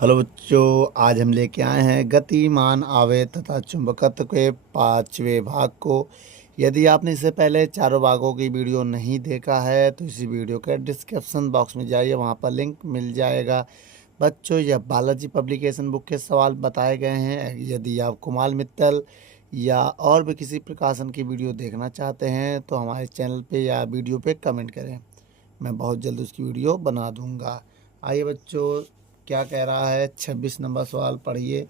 Hello बच्चों, आज हम लेके आए हैं गतिमान आवेश तथा चुंबकत्व के पांचवें भाग को। यदि आपने इससे पहले चारों भागों की वीडियो नहीं देखा है तो इसी वीडियो के डिस्क्रिप्शन बॉक्स में जाइए, वहां पर लिंक मिल जाएगा। बच्चों, यह बालाजी पब्लिकेशन बुक के सवाल बताए गए हैं। यदि आप कुमार मित्तल या और भी किसी प्रकाशन की वीडियो देखना चाहते हैं तो हमारे चैनल पे या वीडियो पे कमेंट करें, मैं बहुत जल्द उसकी वीडियो बना दूंगा। आइए बच्चों, क्या कह रहा है 26 नंबर सवाल पढ़िए।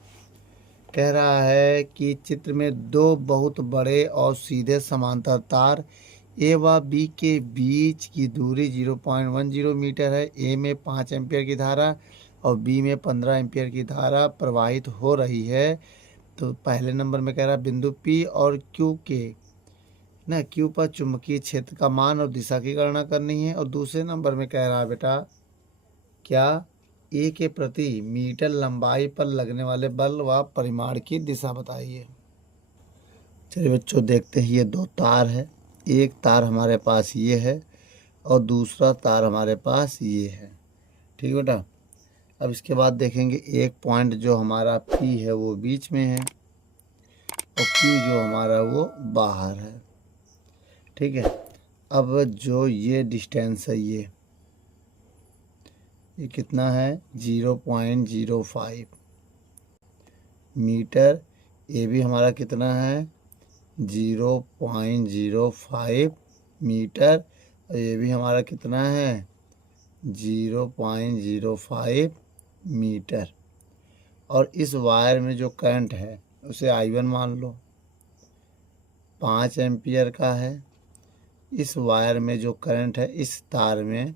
कह रहा है कि चित्र में दो बहुत बड़े और सीधे समांतर तार ए व बी के बीच की दूरी 0.10 मीटर है। ए में 5 एम्पियर की धारा और बी में 15 एम्पियर की धारा प्रवाहित हो रही है। तो पहले नंबर में कह रहा है बिंदु पी और क्यू के ना क्यू पर चुंबकीय क्षेत्र का मान और दिशा की गणना करनी है। और दूसरे नंबर में कह रहा है बेटा क्या ए के प्रति मीटर लंबाई पर लगने वाले बल व परिमाण की दिशा बताइए। चलिए बच्चों, देखते हैं। ये दो तार है, एक तार हमारे पास ये है और दूसरा तार हमारे पास ये है। ठीक बेटा। अब इसके बाद देखेंगे एक पॉइंट जो हमारा पी है वो बीच में है और क्यू जो हमारा वो बाहर है। ठीक है। अब जो ये डिस्टेंस है ये कितना है 0.05 मीटर। ये भी हमारा कितना है 0.05 मीटर और ये भी हमारा कितना है 0.05 मीटर। और इस वायर में जो करंट है उसे I1 मान लो, 5 एम्पियर का है। इस वायर में जो करंट है इस तार में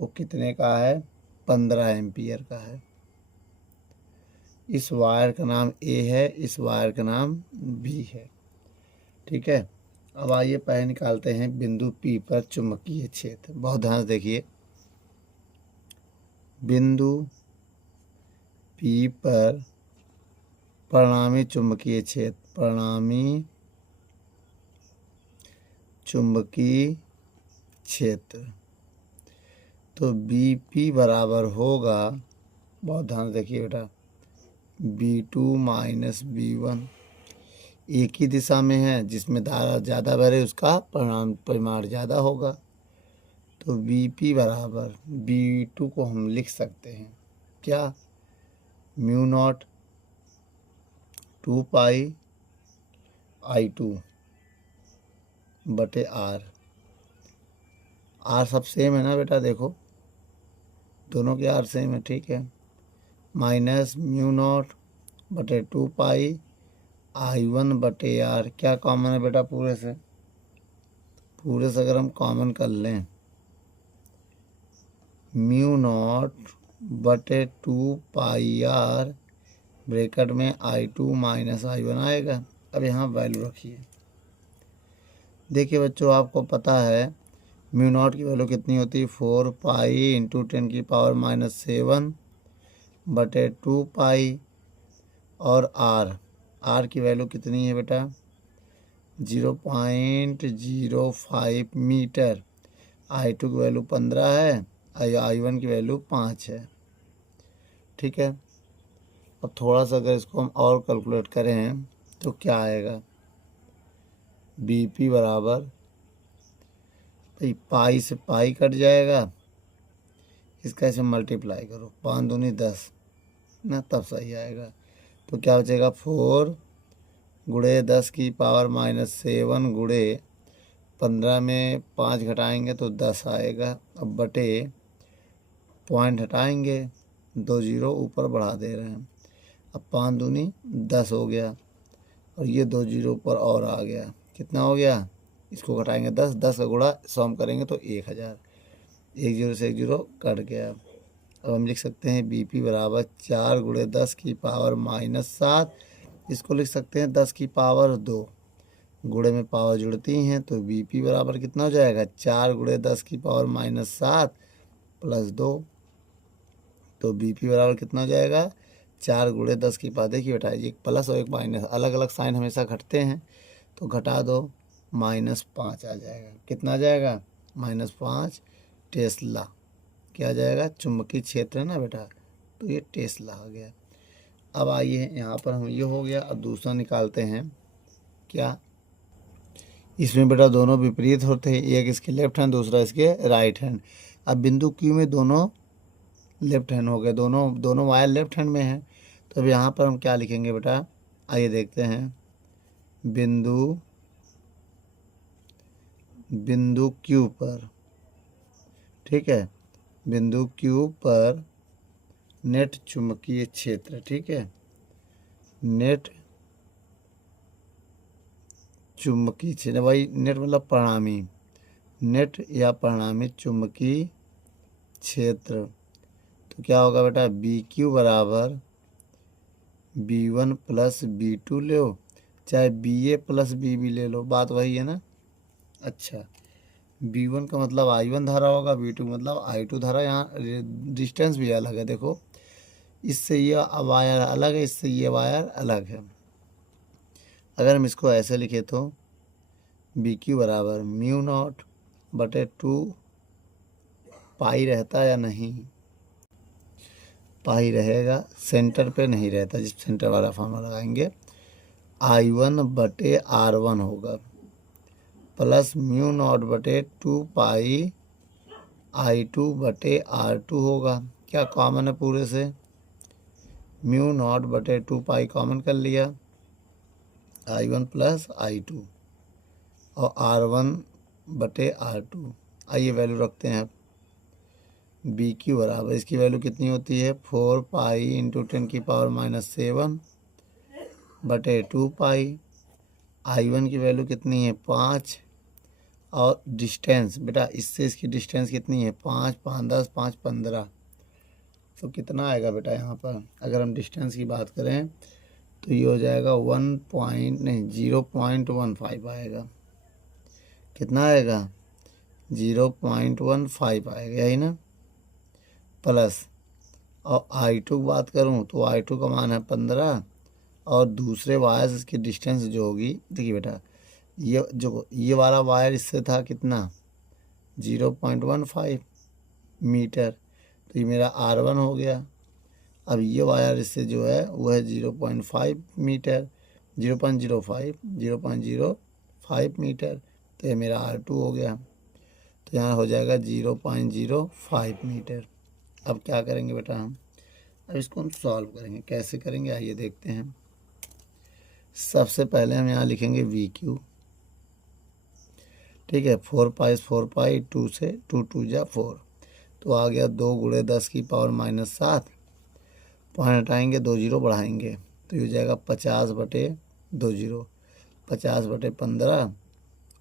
वो कितने का है 15 एम्पियर का है। इस वायर का नाम ए है, इस वायर का नाम बी है। ठीक है। अब आइए पहले निकालते हैं बिंदु पी पर चुंबकीय क्षेत्र। बहुत ध्यान से देखिए, बिंदु पी पर परिणामी चुंबकीय क्षेत्र, परिणामी चुंबकीय क्षेत्र तो बी पी बराबर होगा, बहुत ध्यान से देखिए बेटा, B2 माइनस B1। एक ही दिशा में है, जिसमें धारा ज़्यादा भरे उसका परिमाण ज़्यादा होगा। तो Bp बराबर B2 को हम लिख सकते हैं क्या, म्यू नॉट 2 पाई I2 बटे आर। आर सब सेम है ना बेटा, देखो दोनों के आर सेम है। ठीक है। माइनस म्यू नॉट बटे 2 पाई I1 बटे आर। क्या कॉमन है बेटा, पूरे से अगर हम कॉमन कर लें, म्यू नॉट बटे 2 पाई आर ब्रैकेट में I2 माइनस I1 आएगा। अब यहाँ वैल्यू रखिए। देखिए बच्चों, आपको पता है म्यू नॉट की वैल्यू कितनी होती है 4 पाई इंटू 10 की पावर -7 बटे 2 पाई। और आर की वैल्यू कितनी है बेटा 0.05 मीटर। I2 की वैल्यू 15 है, I1 की वैल्यू 5 है। ठीक है। अब थोड़ा सा अगर इसको हम और कैलकुलेट करें तो क्या आएगा, Bp बराबर, भाई पाई से पाई कट जाएगा, इसका ऐसे मल्टीप्लाई करो, 5 दूनी 10 ना, तब सही आएगा। तो क्या बचेगा 4 गुणे 10 की पावर -7 गुणे 15 में 5 घटाएंगे तो 10 आएगा। अब बटे पॉइंट हटाएंगे, 2 जीरो ऊपर बढ़ा दे रहे हैं। अब 5 दूनी 10 हो गया और ये 2 जीरो ऊपर और आ गया, कितना हो गया, इसको घटाएंगे 10, 10 का गुणा सम करेंगे तो 1000। 1 जीरो से 1 जीरो कट गया। अब हम लिख सकते हैं Bp बराबर 4 गुणे 10 की पावर -7, इसको लिख सकते हैं 10 की पावर 2, गुणे में पावर जुड़ती हैं तो Bp बराबर कितना हो जाएगा 4 गुणे 10 की पावर -7 प्लस 2। तो Bp बराबर कितना हो जाएगा 4 गुणे 10 की पावर, देखिए बेटा एक प्लस और एक माइनस, अलग अलग साइन हमेशा घटते हैं तो घटा दो, -5 आ जाएगा। कितना आ जाएगा -5 टेस्ला। क्या आ जाएगा, चुंबकीय क्षेत्र है ना बेटा तो ये टेस्ला आ गया। अब आइए यहाँ पर हम ये हो गया। अब दूसरा निकालते हैं क्या, इसमें बेटा दोनों विपरीत होते हैं, एक इसके लेफ्ट हैंड दूसरा इसके राइट हैंड। अब बिंदु क्यू में दोनों लेफ्ट हैंड हो गए, दोनों वायर लेफ्ट हैंड में है। तो अब यहाँ पर हम क्या लिखेंगे बेटा, आइए देखते हैं। बिंदु क्यू पर, ठीक है, बिंदु क्यू पर नेट चुंबकीय क्षेत्र, ठीक है, नेट चुंबकीय क्षेत्र, भाई नेट मतलब परिणामी, नेट या परिणामी चुंबकीय क्षेत्र। तो क्या होगा बेटा, बी क्यू बराबर B1 प्लस B2 लो, चाहे BA प्लस BB ले लो, बात वही है ना। अच्छा, B1 का मतलब I1 धारा होगा, B2 मतलब I2 धारा। यहाँ डिस्टेंस भी अलग है, देखो इससे ये वायर अलग है, इससे ये वायर अलग है। अगर हम इसको ऐसे लिखे तो बी क्यू बराबर म्यू नॉट बटे 2 पाई रहता या नहीं, पाई रहेगा, सेंटर पे नहीं रहता, जिस सेंटर वाला फॉर्मूला लगाएंगे। I1 बटे R1 होगा प्लस म्यू नॉट बटे 2 पाई I2 बटे R2 होगा। क्या कॉमन है पूरे से, म्यू नॉट बटे 2 पाई कॉमन कर लिया, I1 प्लस I2 और R1 बटे R2। आइए वैल्यू रखते हैं। बी क्यू बराबर, इसकी वैल्यू कितनी होती है, 4 पाई इंटू 10⁻⁷ बटे 2 पाई। I1 की वैल्यू कितनी है, 5, और डिस्टेंस बेटा इससे इसकी डिस्टेंस कितनी है, 5 5 10 5 15। तो कितना आएगा बेटा यहाँ पर, अगर हम डिस्टेंस की बात करें तो ये हो जाएगा 0.15 आएगा। कितना आएगा, 0.15 आएगा, यही ना। प्लस, और I2 की बात करूँ तो I2 का मान है 15, और दूसरे वायर से इसकी डिस्टेंस जो होगी, देखिए बेटा ये वाला वायर इससे था कितना, 0.15 मीटर, तो ये मेरा R1 हो गया। अब ये वायर इससे जो है वो है 0.5 मीटर, 0.05 मीटर, तो ये मेरा R2 हो गया। तो यहाँ हो जाएगा 0.05 मीटर। अब क्या करेंगे बेटा हम, अब इसको हम सॉल्व करेंगे। कैसे करेंगे आइए देखते हैं। सबसे पहले हम यहाँ लिखेंगे वी क्यू, ठीक है, 4 पाई 4 पाई, 2 से 2 2 जा 4, तो आ गया 2 गुणे 10⁻⁷। पॉइंट हटाएंगे, 2 जीरो बढ़ाएंगे, तो ये हो जाएगा 50 बटे 2 जीरो, 50 बटे 15,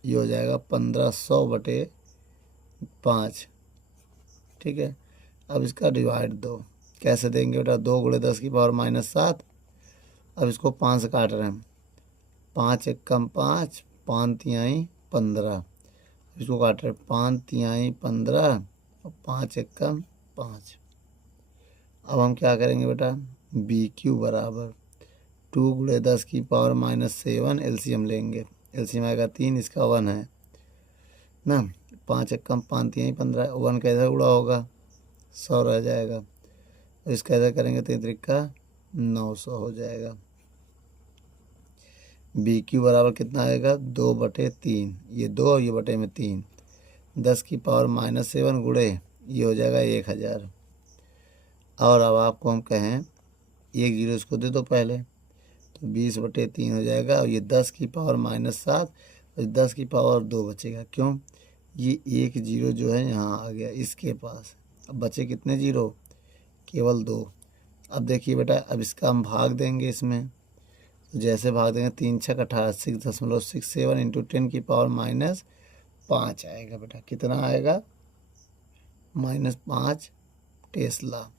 ये हो जाएगा 1500 बटे 5, ठीक है। अब इसका डिवाइड 2 कैसे देंगे बेटा, 2 गुणे 10⁻⁷। अब इसको 5 से काट रहे हैं, 5 एकम 5, 5 तिहाई 15, इसको काट रहे हैं 5 तिहाई 15 और 5 एकम 5। अब हम क्या करेंगे बेटा, बी क्यू बराबर 2 गुणे 10⁻⁷, एलसीएम लेंगे, एलसीएम आएगा 3, इसका 1 है ना, 5 एकम 5 तिहाई 15, 1 कैसे उड़ा होगा, 100 रह जाएगा, और इसका ऐसा करेंगे तो त्रिका 900 हो जाएगा। बी क्यू बराबर कितना आएगा, 2/3, ये 2 और ये बटे में 3, 10⁻⁷ गुणे ये हो जाएगा 1000। और अब आपको हम कहें 1 जीरो इसको दे दो पहले, तो 20/3 हो जाएगा, और ये 10⁻⁷ और 10⁻2 बचेगा। क्यों, ये 1 जीरो जो है यहाँ आ गया इसके पास, अब बचे कितने जीरो, केवल 2। अब देखिए बेटा, अब इसका हम भाग देंगे इसमें, तो जैसे भाग देंगे 3 छक 18, 6.67 इंटू 10⁻⁵ आएगा बेटा, कितना आएगा, -5 टेस्ला।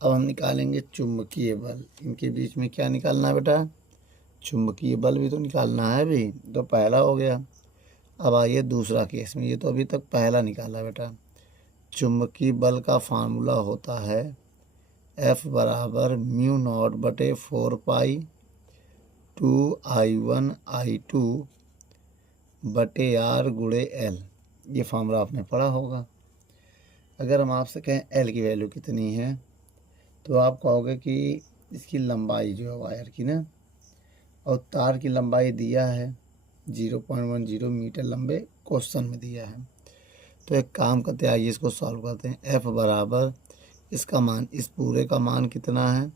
अब हम निकालेंगे चुंबकीय बल, इनके बीच में क्या निकालना है बेटा, चुंबकीय बल भी तो निकालना है अभी, तो पहला हो गया। अब आइए दूसरा केस में, ये तो अभी तक पहला निकाला बेटा। चुंबकीय बल का फार्मूला होता है F बराबर म्यू नॉट बटे 4 पाई 2I1 I2 बटे R गुणे L, ये फार्मूला आपने पढ़ा होगा। अगर हम आपसे कहें L की वैल्यू कितनी है, तो आप कहोगे कि इसकी लंबाई जो है वायर की ना, और तार की लंबाई दिया है 0.10 मीटर लंबे, क्वेश्चन में दिया है। तो एक काम करते हैं, आइए इसको सॉल्व करते हैं। एफ बराबर इसका मान, इस पूरे का मान कितना है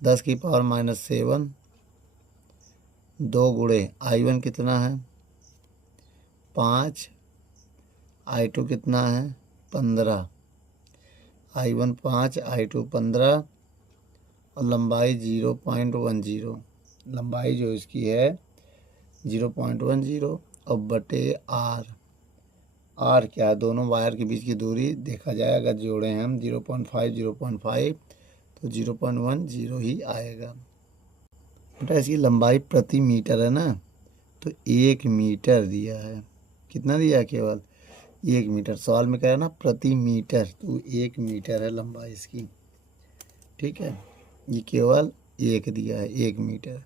10⁻⁻7, 2 गुणे I1 कितना है 5, I2 कितना है 15, I1 5, I2 15, और लंबाई 0.10, लंबाई जो इसकी है 0.10, और बटे आर क्या है, दोनों वायर के बीच की दूरी देखा जाए, अगर जोड़े हैं हम 0.5 तो 0.10 ही आएगा। बेटा इसकी लंबाई प्रति मीटर है ना, तो 1 मीटर दिया है। कितना दिया है, केवल 1 मीटर। सवाल में कह रहा है ना प्रति मीटर, तो 1 मीटर है लंबाई इसकी। ठीक है, ये केवल 1 दिया है, 1 मीटर।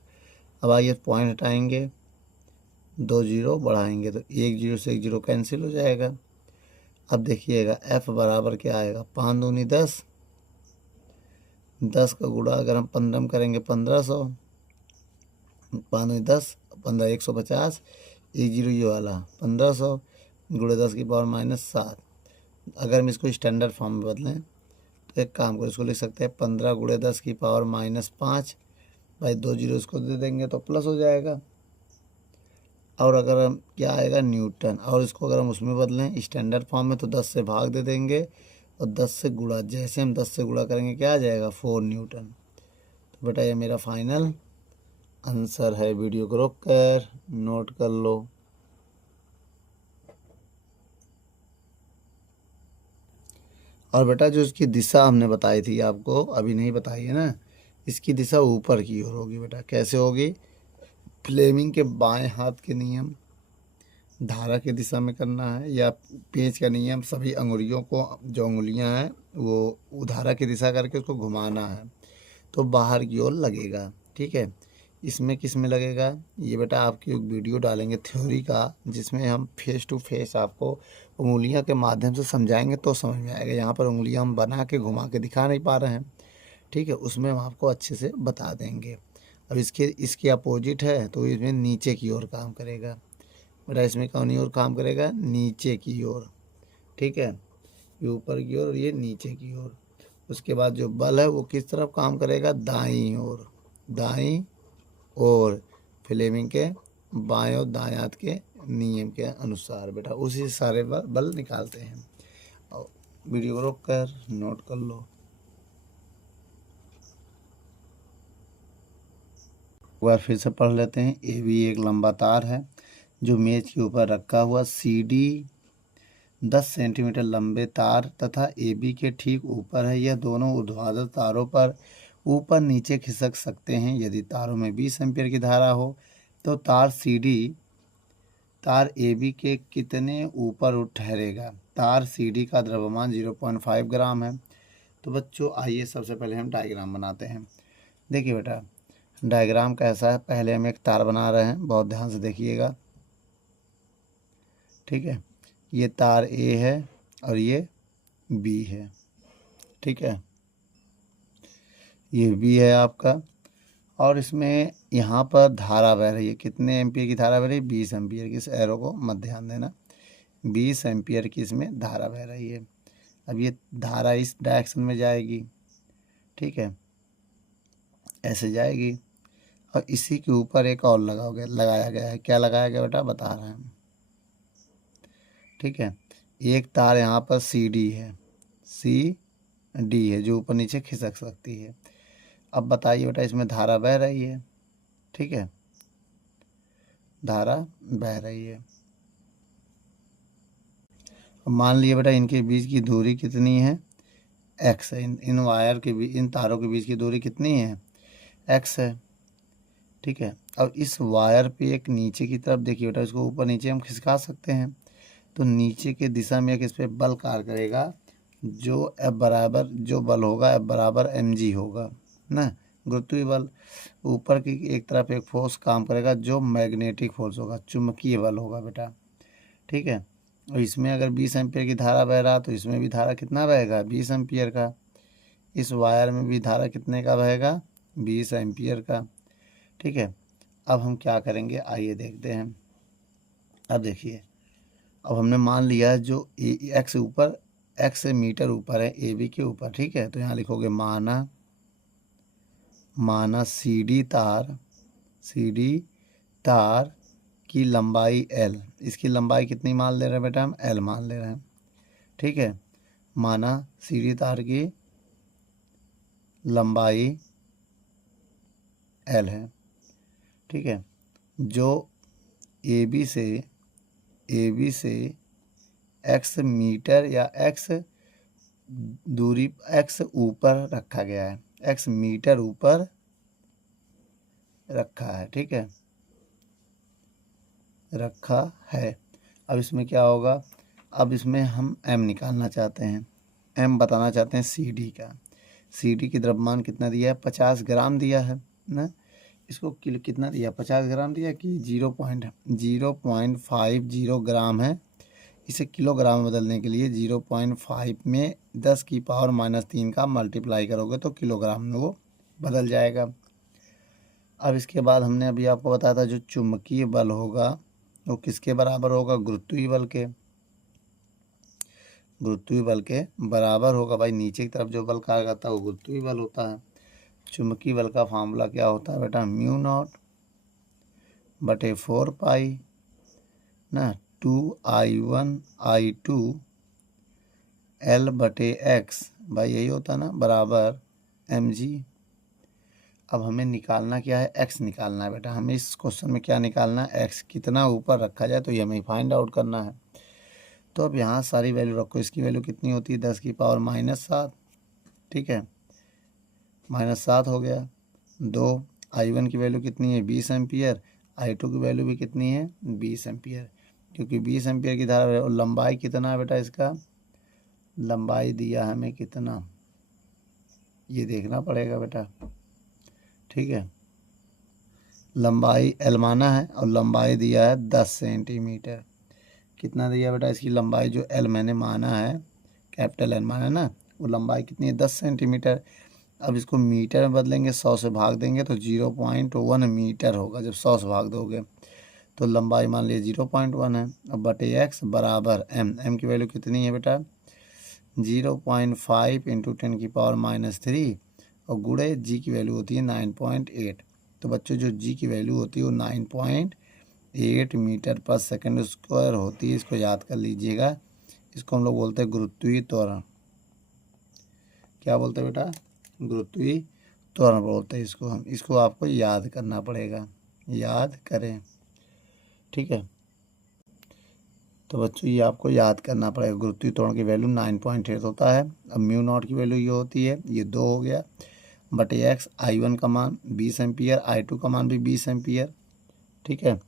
अब आइए पॉइंट हटाएंगे, 2 जीरो बढ़ाएंगे तो 1 जीरो से 1 जीरो कैंसिल हो जाएगा। अब देखिएगा एफ बराबर क्या आएगा, 5 दूनी 10, 10 का गुणा अगर हम 15 में करेंगे 1500, 5 दूनी 10, 15 150, 1 जीरो ये वाला 1500, गुणे 10⁻⁻7। अगर हम इसको स्टैंडर्ड फॉर्म में बदलें तो एक काम करो, इसको लिख सकते हैं 15 गुणे 10⁻⁻5, भाई 2 जीरो इसको दे देंगे तो प्लस हो जाएगा। और अगर हम क्या आएगा न्यूटन, और इसको अगर हम उसमें बदलें स्टैंडर्ड फॉर्म में तो 10 से भाग दे देंगे और 10 से गुणा, जैसे हम 10 से गुणा करेंगे क्या आ जाएगा 4 न्यूटन। तो बेटा ये मेरा फाइनल आंसर है। वीडियो को रोक कर नोट कर लो। और बेटा जो इसकी दिशा हमने बताई थी आपको, अभी नहीं बताई है ना, इसकी दिशा ऊपर की ओर होगी। बेटा कैसे होगी, फ्लेमिंग के बाएं हाथ के नियम धारा की दिशा में करना है, या पेज का नियम सभी अंगुलियों को, जो अंगुलियां हैं वो धारा की दिशा करके उसको घुमाना है तो बाहर की ओर लगेगा। ठीक है, इसमें किस में लगेगा, ये बेटा आपकी एक वीडियो डालेंगे थ्योरी का, जिसमें हम फेस टू फेस आपको उंगलियां के माध्यम से समझाएंगे तो समझ में आएगा। यहाँ पर उंगलियां हम बना के घुमा के दिखा नहीं पा रहे हैं। ठीक है, उसमें हम आपको अच्छे से बता देंगे। अब इसके अपोजिट है तो इसमें नीचे की ओर काम करेगा। बेटा इसमें कौन ओर काम करेगा, नीचे की ओर। ठीक है, ये ऊपर की ओर और ये नीचे की ओर। उसके बाद जो बल है वो किस तरफ काम करेगा, दाईं ओर, दाईं ओर, फ्लेमिंग के बाएं और दाएं हाथ के नियम के अनुसार बेटा उसी सारे बल निकालते हैं। और वीडियो को रोक कर नोट कर लो। एक बार फिर से पढ़ लेते हैं। ए बी एक लंबा तार है जो मेज के ऊपर रखा हुआ सी डी 10 सेंटीमीटर लंबे तार तथा ए बी के ठीक ऊपर है। यह दोनों ऊर्ध्वाधर तारों पर ऊपर नीचे खिसक सकते हैं। यदि तारों में 20 एम्पीयर की धारा हो तो तार सी डी तार ए बी के कितने ऊपर ठहरेगा। तार सी डी का द्रव्यमान 0.5 ग्राम है। तो बच्चों आइए सबसे पहले हम डायग्राम बनाते हैं। देखिए बेटा डायग्राम कैसा है, पहले हम एक तार बना रहे हैं, बहुत ध्यान से देखिएगा। ठीक है, ये तार ए है और ये बी है। ठीक है, ये बी है आपका, और इसमें यहाँ पर धारा बह रही है। कितने एम्पियर की धारा बह रही है, 20 एम्पियर की। इस एरो को मत ध्यान देना, 20 एम्पियर की इसमें धारा बह रही है। अब ये धारा इस डायरेक्शन में जाएगी। ठीक है, ऐसे जाएगी, और इसी के ऊपर एक और लगाया गया है। क्या लगाया गया बेटा, बता रहे हैं। ठीक है, एक तार यहाँ पर सी डी है, सी डी है जो ऊपर नीचे खिसक सकती है। अब बताइए बेटा इसमें धारा बह रही है। ठीक है, धारा बह रही है। अब मान लिए बेटा इनके बीच की दूरी कितनी है, एक्स है। इन वायर के बीच, इन तारों के बीच की दूरी कितनी है, एक्स है। ठीक है, अब इस वायर पे एक नीचे की तरफ देखिए बेटा, इसको ऊपर नीचे हम खिसका सकते हैं। तो नीचे के दिशा में एक इस पर बल कार्य करेगा, जो एफ बराबर, जो बल होगा एफ बराबर एम जी होगा ना, गुरुत्वीय बल। ऊपर की एक तरफ एक फोर्स काम करेगा जो मैग्नेटिक फोर्स होगा, चुंबकीय बल होगा बेटा। ठीक है, और इसमें अगर 20 एम्पियर की धारा बह रहा तो इसमें भी धारा कितना बहेगा, 20 एम्पियर का। इस वायर में भी धारा कितने का बहेगा, 20 एम्पियर का। ठीक है, अब हम क्या करेंगे आइए देखते हैं। अब देखिए, अब हमने मान लिया जो एक्स ऊपर, एक्स से मीटर ऊपर है ए बी के ऊपर। ठीक है, तो यहाँ लिखोगे माना सी डी तार की लंबाई एल। इसकी लंबाई कितनी मान ले रहे हैं बेटा, हम एल मान ले रहे हैं। ठीक है, माना सी डी तार की लंबाई एल है। ठीक है, जो ए बी से एक्स मीटर या एक्स दूरी, एक्स ऊपर रखा गया है, एक्स मीटर ऊपर रखा है। ठीक है, रखा है। अब इसमें क्या होगा, अब इसमें हम एम निकालना चाहते हैं, एम बताना चाहते हैं सी डी का। सी डी की द्रव्यमान कितना दिया है, 50 ग्राम दिया है ना। इसको किलो कितना दिया, 50 ग्राम दिया कि 0.50 ग्राम है। इसे किलोग्राम में बदलने के लिए 0.5 में 10 की पावर -3 का मल्टीप्लाई करोगे तो किलोग्राम में वो बदल जाएगा। अब इसके बाद हमने अभी आपको बताया था जो चुंबकीय बल होगा वो किसके बराबर होगा, गुरुत्वीय बल के बराबर होगा। भाई नीचे की तरफ जो बल कहा जाता है वो गुरुत्वीय बल होता है। चुंबकीय बल का फार्मूला क्या होता है बेटा, μ0/4 पाई ना 2I1I2 L/x, भाई यही होता है ना, बराबर mg। अब हमें निकालना क्या है, x निकालना है बेटा। हमें इस क्वेश्चन में क्या निकालना है, x कितना ऊपर रखा जाए तो ये हमें फाइंड आउट करना है। तो अब यहाँ सारी वैल्यू रखो। इसकी वैल्यू कितनी होती है, 10 की पावर -7। ठीक है, -7 हो गया। 2 I1 की वैल्यू कितनी है, 20 एम्पियर। I2 की वैल्यू भी कितनी है, 20 एम्पियर, क्योंकि 20 एम्पियर की धारा है। और लंबाई कितना है बेटा, इसका लंबाई दिया हमें कितना, ये देखना पड़ेगा बेटा। ठीक है, लंबाई एल माना है और लंबाई दिया है 10 सेंटीमीटर। कितना दिया बेटा, इसकी लंबाई जो एल मैंने माना है, कैपिटल एल माना है ना, वो लंबाई कितनी है, 10 सेंटीमीटर। अब इसको मीटर में बदलेंगे, 100 से भाग देंगे तो 0.1 मीटर होगा। जब 100 से भाग दोगे तो लंबाई मान लीजिए 0.1 है। अब बटे एक्स बराबर एम की वैल्यू कितनी है बेटा, 0.5 इंटू 10 की पावर -3 और गुणे जी की वैल्यू होती है 9.8। तो बच्चों जो जी की वैल्यू होती है वो 9.8 मीटर पर सेकंड स्क्वायर होती है। इसको याद कर लीजिएगा। इसको हम लोग बोलते हैं गुरुत्वीय त्वरण। क्या बोलते हैं बेटा, गुरुत्वीय त्वरण बोलते हैं इसको हम। इसको आपको याद करना पड़ेगा, याद करें। ठीक है, तो बच्चों ये आपको याद करना पड़ेगा। गुरुत्वीय त्वरण की वैल्यू 9.8 होता है। अब μ0 की वैल्यू ये होती है, ये 2 हो गया बटे एक्स। I1 का मान 20 एम्पियर, I2 का मान भी 20 एम्पियर। ठीक है,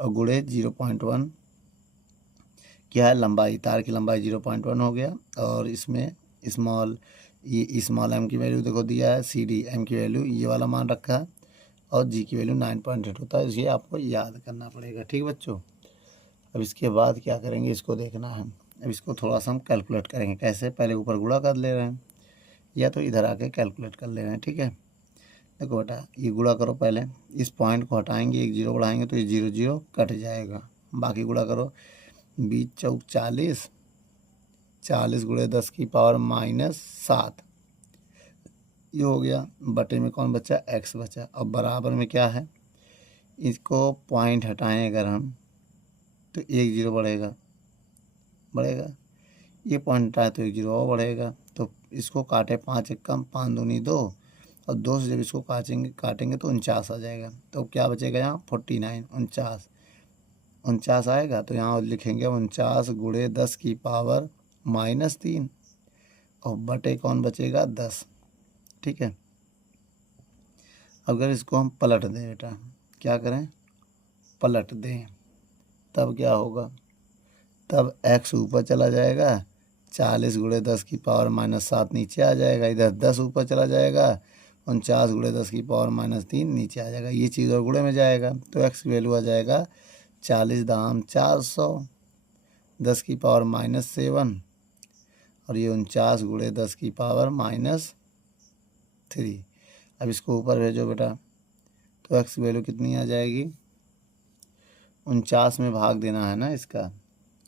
और गुणे 0.1 क्या है, लंबाई, तार की लंबाई 0.1 हो गया। और इसमें स्मॉल एम की वैल्यू देखो दिया है, सी डी एम की वैल्यू ये वाला मान रखा है और जी की वैल्यू 9.8 होता है। ये आपको याद करना पड़ेगा। ठीक बच्चों, अब इसके बाद क्या करेंगे, इसको देखना है। अब इसको थोड़ा सा हम कैलकुलेट करेंगे। कैसे, पहले ऊपर गुणा कर ले रहे हैं या तो इधर आके कैलकुलेट कर ले रहे हैं। ठीक है, देखो बेटा ये गुणा करो, पहले इस पॉइंट को हटाएंगे, 1 0 बढ़ाएंगे तो ये 0 0 कट जाएगा। बाकी गुणा करो, 20 चौक 40, 40 गुणे 10 की पावर -7 ये हो गया। बटे में कौन बचा, एक्स बचा। अब बराबर में क्या है, इसको पॉइंट हटाएं अगर हम तो 1 0 बढ़ेगा। ये पॉइंट हटाए तो 1 0 और बढ़ेगा। तो इसको काटे 5 1 कम, 5 दूनी 2 और 2 से जब इसको काटेंगे तो 49 आ जाएगा। तो क्या बचेगा यहाँ, 49 49 आएगा। तो यहाँ लिखेंगे 49 गुणे 10 की पावर -3 और बटे कौन बचेगा, 10। ठीक है, अगर इसको हम पलट दें बेटा, क्या करें, पलट दें, तब क्या होगा, तब x ऊपर चला जाएगा, 40 गुणे 10 की पावर -7 नीचे आ जाएगा। इधर 10 ऊपर चला जाएगा, 49 गुणे 10 की पावर -3 नीचे आ जाएगा। ये चीज़ और गुणे में जाएगा तो x की वैल्यू आ जाएगा 40 दाम 400, 10 की पावर -7 और ये 49 गुणे 10 की पावर 3। अब इसको ऊपर भेजो बेटा, तो एक्स की वैल्यू कितनी आ जाएगी, 49 में भाग देना है ना इसका।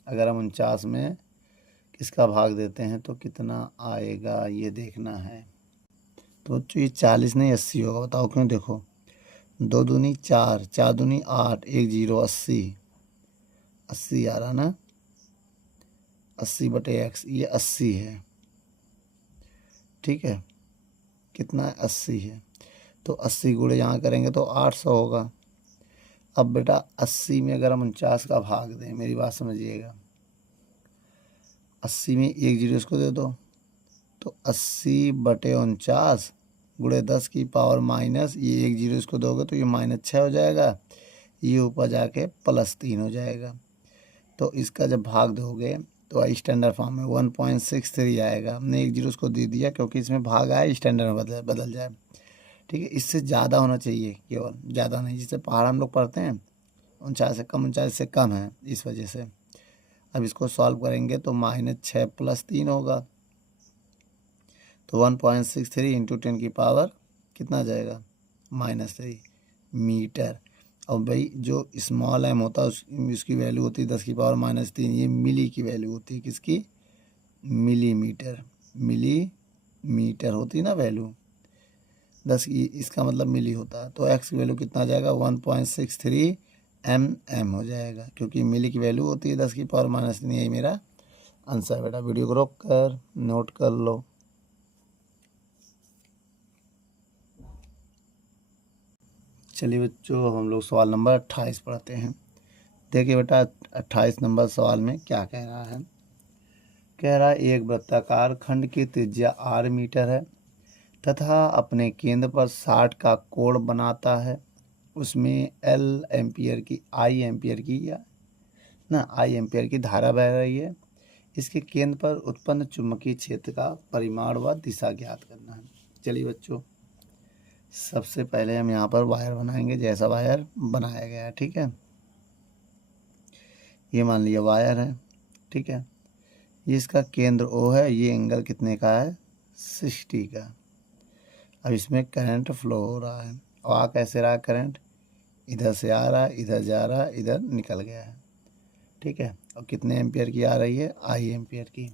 अगर हम 49 में किसका भाग देते हैं तो कितना आएगा ये देखना है। तो बच्चों ये 40 नहीं 80 होगा, बताओ क्यों। देखो 2 दूनी 4, 4 दूनी 8, 1 0 80, 80 आ रहा ना, 80/x, ये 80 है, ठीक है। कितना है, 80 है। तो 80 गुणे यहाँ करेंगे तो 800 होगा। अब बेटा 80 में अगर हम 49 का भाग दें, मेरी बात समझिएगा, 80 में 1 0 इसको दे दो, तो 80/49 गुणे 10 की पावर माइनस ये 1 0 इसको दोगे तो ये -6 हो जाएगा, ये ऊपर जाके +3 हो जाएगा। तो इसका जब भाग दोगे तो स्टैंडर्ड फॉर्म में 1.63 आएगा। हमने 1 0 उसको दे दिया क्योंकि इसमें भाग आया स्टैंडर्ड में बदल जाए, ठीक है। इससे ज़्यादा होना चाहिए, केवल ज़्यादा नहीं, जिससे पहाड़ हम लोग पढ़ते हैं 49 से कम, 49 से कम है, इस वजह से। अब इसको सॉल्व करेंगे तो -6 + 3 होगा, तो 1.63 इंटू 10 की पावर कितना आ जाएगा, -3 मीटर। और भाई जो स्मॉल एम होता है उसकी वैल्यू होती है 10 की पावर -3, ये मिली की वैल्यू होती है, किसकी, मिलीमीटर, मिलीमीटर होती है ना वैल्यू 10 की, इसका मतलब मिली होता है। तो एक्स की वैल्यू कितना आ जाएगा, 1.63 mm हो जाएगा, क्योंकि मिली की वैल्यू होती है 10 की पावर -3। यही मेरा आंसर बेटा। वीडियो को रोक कर नोट कर लो। चलिए बच्चों, अब हम लोग सवाल नंबर 28 पढ़ते हैं। देखिए बेटा 28 नंबर सवाल में क्या कह रहा है। कह रहा है एक वृत्ताकार खंड की त्रिज्या r मीटर है तथा अपने केंद्र पर 60 का कोण बनाता है। उसमें आई एम्पियर की या ना आई एम्पियर की धारा बह रही है। इसके केंद्र पर उत्पन्न चुंबकीय क्षेत्र का परिमाण व दिशा ज्ञात करना है। चलिए बच्चों, सबसे पहले हम यहाँ पर वायर बनाएंगे, जैसा वायर बनाया गया है, ठीक है। ये मान लिया वायर है, ठीक है। ये इसका केंद्र O है, ये एंगल कितने का है, 60 का। अब इसमें करंट फ्लो हो रहा है, और आ कैसे रहा है करंट, इधर से आ रहा है, इधर जा रहा है, इधर निकल गया है, ठीक है। और कितने एम्पियर की आ रही है, आई एम्पियर की।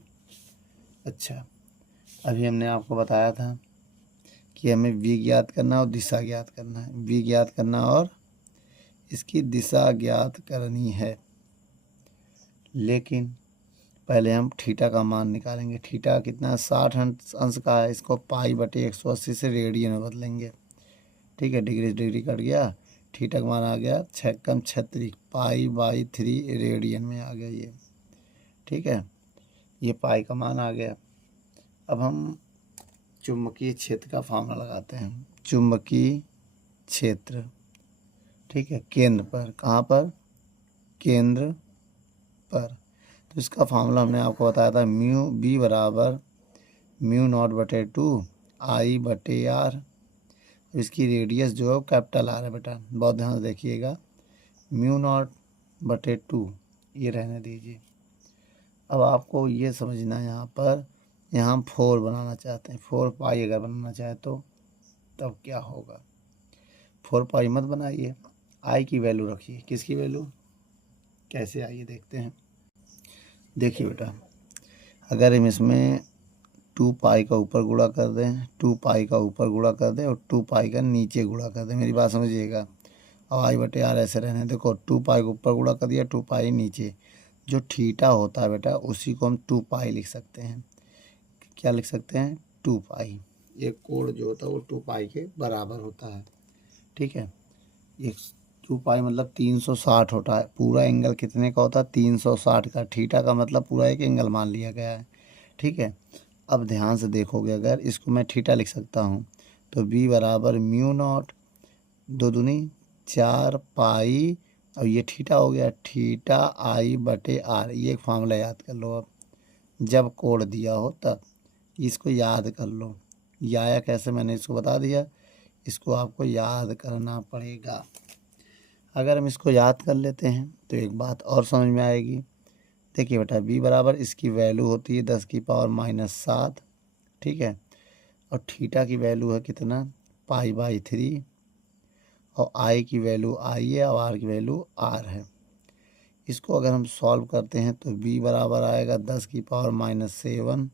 अच्छा, अभी हमने आपको बताया था कि हमें V ज्ञात करना और दिशा ज्ञात करना है। V ज्ञात करना और इसकी दिशा ज्ञात करनी है, लेकिन पहले हम थीटा का मान निकालेंगे। थीटा कितना, 60 अंश का है, इसको π/180 से रेडियन में बदलेंगे, ठीक है। डिग्री डिग्री कट गया, थीटा का मान आ गया 6 × 36, π/3 रेडियन में आ गया ये, ठीक है। ये पाई का मान आ गया। अब हम चुंबकीय क्षेत्र का फॉर्मूला लगाते हैं। चुंबकीय क्षेत्र, ठीक है, केंद्र पर, कहाँ पर, केंद्र पर। तो इसका फार्मूला हमने आपको बताया था, μB = μ0/2 I/r। इसकी रेडियस जो है कैपिटल R है बेटा, बहुत ध्यान से देखिएगा। μ0/2 ये रहने दीजिए। अब आपको ये समझना है, यहाँ हम 4 बनाना चाहते हैं, 4π अगर बनाना चाहे तो तब क्या होगा। 4π मत बनाइए, I की वैल्यू रखिए। किसकी वैल्यू, कैसे, आइए देखते हैं। देखिए बेटा, अगर हम इसमें 2π का ऊपर गुणा कर दें, 2π का ऊपर गुणा कर दें और 2π का नीचे गुणा कर दें, मेरी बात समझिएगा। और I/r ऐसे रहने, देखो 2π का ऊपर गुणा कर दिया, 2π नीचे। जो थीटा होता है बेटा उसी को हम 2π लिख सकते हैं। क्या लिख सकते हैं, 2π। ये कोण जो होता है वो 2π के बराबर होता है, ठीक है। ये 2π मतलब 360 होता है। पूरा एंगल कितने का होता है, 360 का। थीटा का मतलब पूरा एक एंगल मान लिया गया है, ठीक है। अब ध्यान से देखोगे, अगर इसको मैं थीटा लिख सकता हूँ तो B = μ0, 2 दूनी 4π, और ये थीटा हो गया, थीटा I/r। ये एक फार्मूला याद कर लो। अब जब कोण दिया हो तब इसको याद कर लो। ये आया कैसे, मैंने इसको बता दिया, इसको आपको याद करना पड़ेगा। अगर हम इसको याद कर लेते हैं तो एक बात और समझ में आएगी। देखिए बेटा, B = इसकी वैल्यू होती है 10 की पावर -7, ठीक है। और थीटा की वैल्यू है कितना, π/3, और आई की वैल्यू आई है और आर की वैल्यू आर है। इसको अगर हम सॉल्व करते हैं तो b बराबर आएगा 10⁻⁷।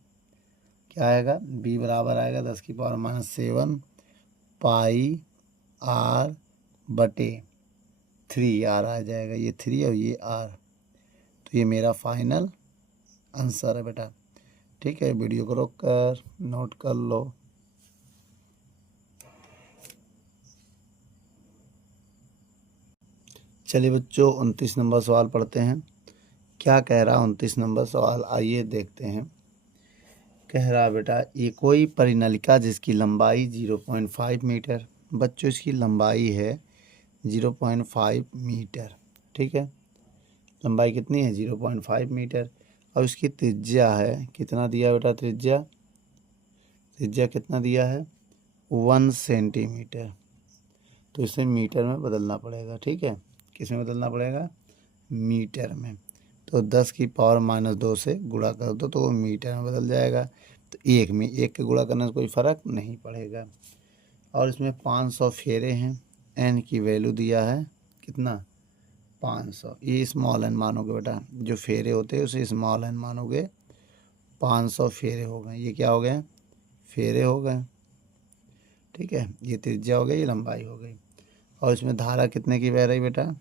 क्या आएगा, b बराबर आएगा 10⁻⁷ πr/3, आर आ जाएगा, ये 3 और ये आर। तो ये मेरा फाइनल आंसर है बेटा। ठीक है, वीडियो को रोक कर नोट कर लो। चलिए बच्चों 29 नंबर सवाल पढ़ते हैं। क्या कह रहा 29 नंबर सवाल, आइए देखते हैं। कह रहा बेटा ये कोई परिनलिका जिसकी लंबाई 0.5 मीटर, बच्चों इसकी लंबाई है 0.5 मीटर। ठीक है, लंबाई कितनी है 0.5 मीटर, और उसकी त्रिज्या है कितना दिया बेटा, त्रिज्या कितना दिया है 1 सेंटीमीटर। तो इसे मीटर में बदलना पड़ेगा। ठीक है, किस में बदलना पड़ेगा, मीटर में। तो 10⁻⁻2 से गुणा कर दो तो वो मीटर में बदल जाएगा। तो एक में एक के गुणा करने से कोई फ़र्क नहीं पड़ेगा। और इसमें 500 फेरे हैं, एन की वैल्यू दिया है कितना 500। ये स्मॉल एन मानोगे बेटा, जो फेरे होते हैं उसे स्मॉल एन मानोगे। 500 फेरे हो गए, ये क्या हो गए, फेरे हो गए। ठीक है, ये त्रिज्या हो गई, ये लंबाई हो गई। और इसमें धारा कितने की बह रही बेटा,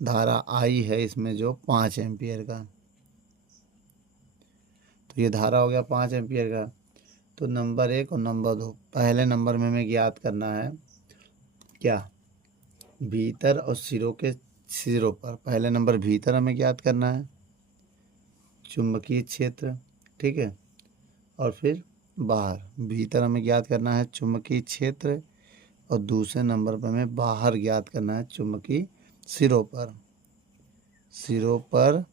धारा आई है इसमें जो 5 एम्पियर का। तो ये धारा हो गया 5 एम्पियर का। तो नंबर 1 और नंबर 2, पहले नंबर में हमें ज्ञात करना है क्या, भीतर और सिरों पर। पहले नंबर भीतर हमें ज्ञात करना है चुंबकीय क्षेत्र। ठीक है, और फिर बाहर, भीतर हमें ज्ञात करना है चुंबकीय क्षेत्र, और दूसरे नंबर पर हमें बाहर ज्ञात करना है चुंबकीय सिरों पर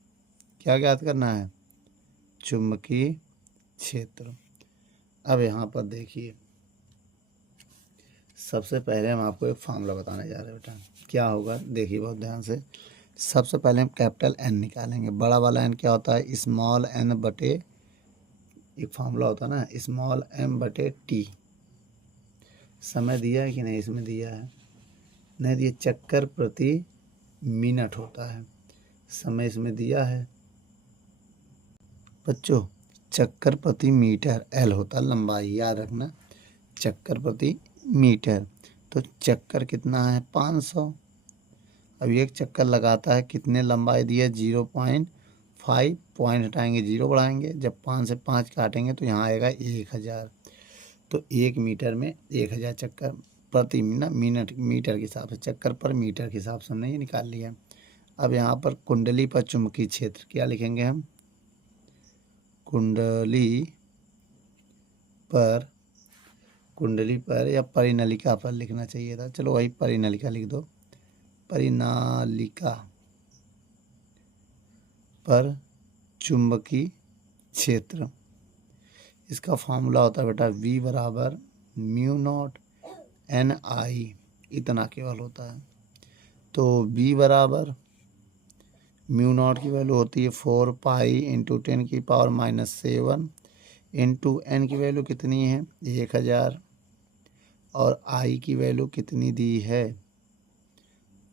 क्या ज्ञात करना है, चुंबकीय क्षेत्र। अब यहाँ पर देखिए, सबसे पहले हम आपको एक फार्मूला बताने जा रहे हैं बेटा। क्या होगा देखिए बहुत ध्यान से। सबसे पहले हम कैपिटल एन निकालेंगे। बड़ा वाला एन क्या होता है, स्मॉल एन बटे, एक फार्मूला होता है ना, स्मॉल एम बटे टी। समय दिया है कि नहीं, इसमें दिया है, नहीं दिया, चक्कर प्रति मिनट होता है, समय इसमें दिया है बच्चों। चक्कर प्रति मीटर एल होता है लंबाई, याद रखना, चक्कर प्रति मीटर। तो चक्कर कितना है 500। अब एक चक्कर लगाता है, कितने लंबाई दी है 0.5, पॉइंट हटाएंगे 0 बढ़ाएंगे, जब 5 से 5 काटेंगे तो यहाँ आएगा 1000। तो 1 मीटर में 1000 चक्कर प्रति मिनट, मीटर के हिसाब से, चक्कर पर मीटर के हिसाब से हमने ये निकाल लिया। अब यहाँ पर कुंडली पर चुंबकीय क्षेत्र क्या लिखेंगे हम, कुंडली पर या परिनलिका पर लिखना चाहिए था, चलो वही परिनलिका लिख दो। परिनालिका पर चुंबकीय क्षेत्र, इसका फॉर्मूला होता है बेटा V बराबर μ0 NI, इतना केवल होता है। तो V बराबर μ0 की वैल्यू होती है 4 पाई इंटू 10⁻⁷ इंटू एन की वैल्यू कितनी है 1000, और I की वैल्यू कितनी दी है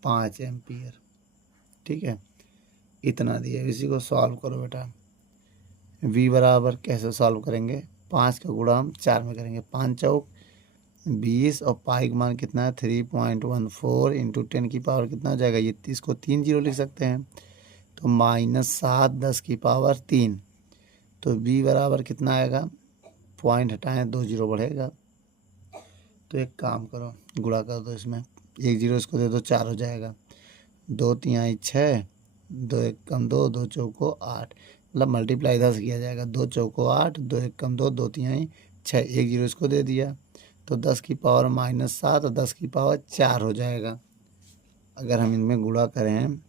5 एम्पियर। ठीक है, इतना दिया, इसी को सॉल्व करो बेटा। V बराबर कैसे सॉल्व करेंगे, 5 का गुणा हम 4 में करेंगे, 5 चौक 20, और पाई का मान कितना है 3.14 इंटू 10 की पावर कितना हो जाएगा, ये इसको 3 जीरो लिख सकते हैं। तो -7 10⁻3। तो B बराबर कितना आएगा, पॉइंट हटाएं 2 जीरो बढ़ेगा। तो एक काम करो, गुणा कर दो इसमें, 1 जीरो इसको दे दो 4 हो जाएगा, 2 तिहाई 6, 2 एक कम 2, 2 चौको 8, मतलब मल्टीप्लाई इधर से किया जाएगा, 2 चौको 8, 2 एक कम 2, 2 तिहाई 6, 1 जीरो इसको दे दिया। तो 10⁻⁻7 और 10⁻4 हो जाएगा। अगर हम इनमें गुणा करें,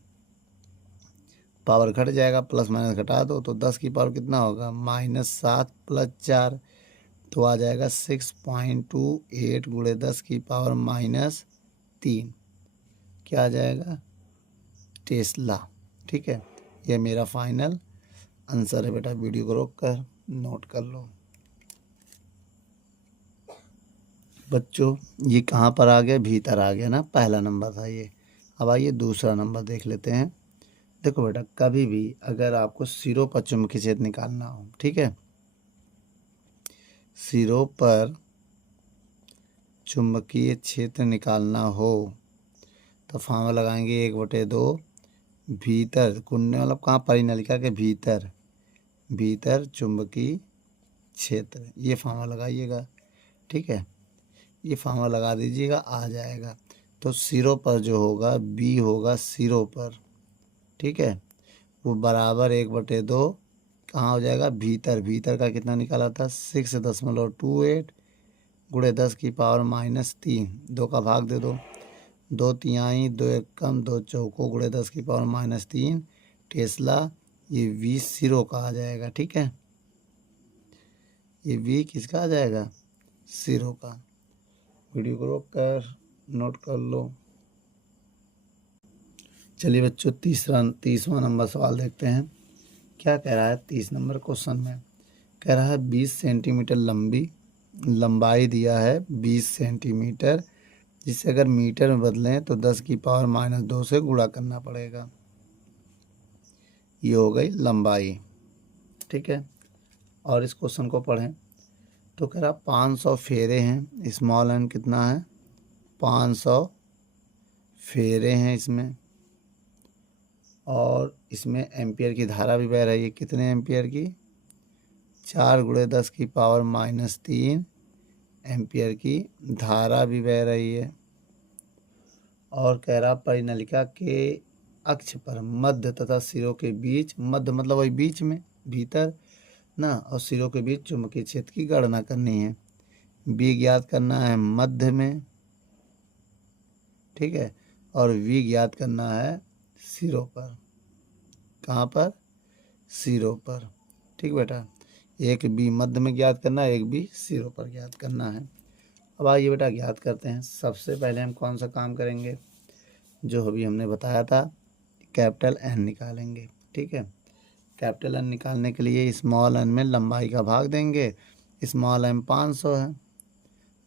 पावर घट जाएगा, प्लस माइनस घटा दो, तो 10 की पावर कितना होगा -7 + 4, तो आ जाएगा 6.28 गुणे 10⁻−3, क्या आ जाएगा टेस्ला। ठीक है, यह मेरा फाइनल आंसर है बेटा। वीडियो को रोक कर नोट कर लो। बच्चों ये कहाँ पर आ गया, भीतर आ गया ना, पहला नंबर था ये। अब आइए दूसरा नंबर देख लेते हैं। देखो बेटा, कभी भी अगर आपको सिरों पर चुंबकीय क्षेत्र निकालना हो, ठीक है, सिरों पर चुंबकीय क्षेत्र निकालना हो तो फार्मूला लगाएंगे 1/2 भीतर कुंडली, मतलब कहाँ, परिनलिका के भीतर, भीतर चुंबकीय क्षेत्र, ये फार्मूला लगाइएगा। ठीक है, ये फार्मूला लगा दीजिएगा, आ जाएगा। तो सिरों पर जो होगा, बी होगा सिरों पर, ठीक है, वो बराबर 1/2 कहाँ हो जाएगा, भीतर। भीतर का कितना निकाला था, 6.28 गुणे 10⁻³ 2 का भाग दे दो, 2 तिहाई 2 एकम 2 चौको गुणे 10⁻³ टेस्ला। ये v सिरों का आ जाएगा। ठीक है, ये v किसका आ जाएगा, सिरों का। वीडियो को रोक कर नोट कर लो। चलिए बच्चों, तीसवां नंबर सवाल देखते हैं। क्या कह रहा है 30 नंबर क्वेश्चन में, कह रहा है 20 सेंटीमीटर लंबाई दिया है 20 सेंटीमीटर, जिसे अगर मीटर में बदलें तो 10⁻² से गुणा करना पड़ेगा। ये हो गई लंबाई। ठीक है, और इस क्वेश्चन को पढ़ें तो कह रहा 500 फेरे हैं, स्मॉल एन कितना है, 500 फेरे हैं इसमें, और इसमें एम्पियर की धारा भी बह रही है। कितने एम्पियर की, 4 गुणे 10⁻³ एम्पियर की धारा भी बह रही है। और कह रहा परिनलिका के अक्ष पर मध्य तथा सिरों के बीच, मध्य मतलब वही बीच में, भीतर ना, और सिरों के बीच चुंबकीय क्षेत्र की गणना करनी है। बी ज्ञात करना है मध्य में, ठीक है, और वी ज्ञात करना है सिरों पर। कहाँ पर, सिरों पर। ठीक बेटा, एक बी मध्य में ज्ञात करना है, एक बी सिरों पर ज्ञात करना है। अब आइए बेटा ज्ञात करते हैं। सबसे पहले हम कौन सा काम करेंगे, जो अभी हमने बताया था, कैपिटल एन निकालेंगे। ठीक है, कैपिटल एन निकालने के लिए स्मॉल एन में लंबाई का भाग देंगे। स्मॉल एन 500 है,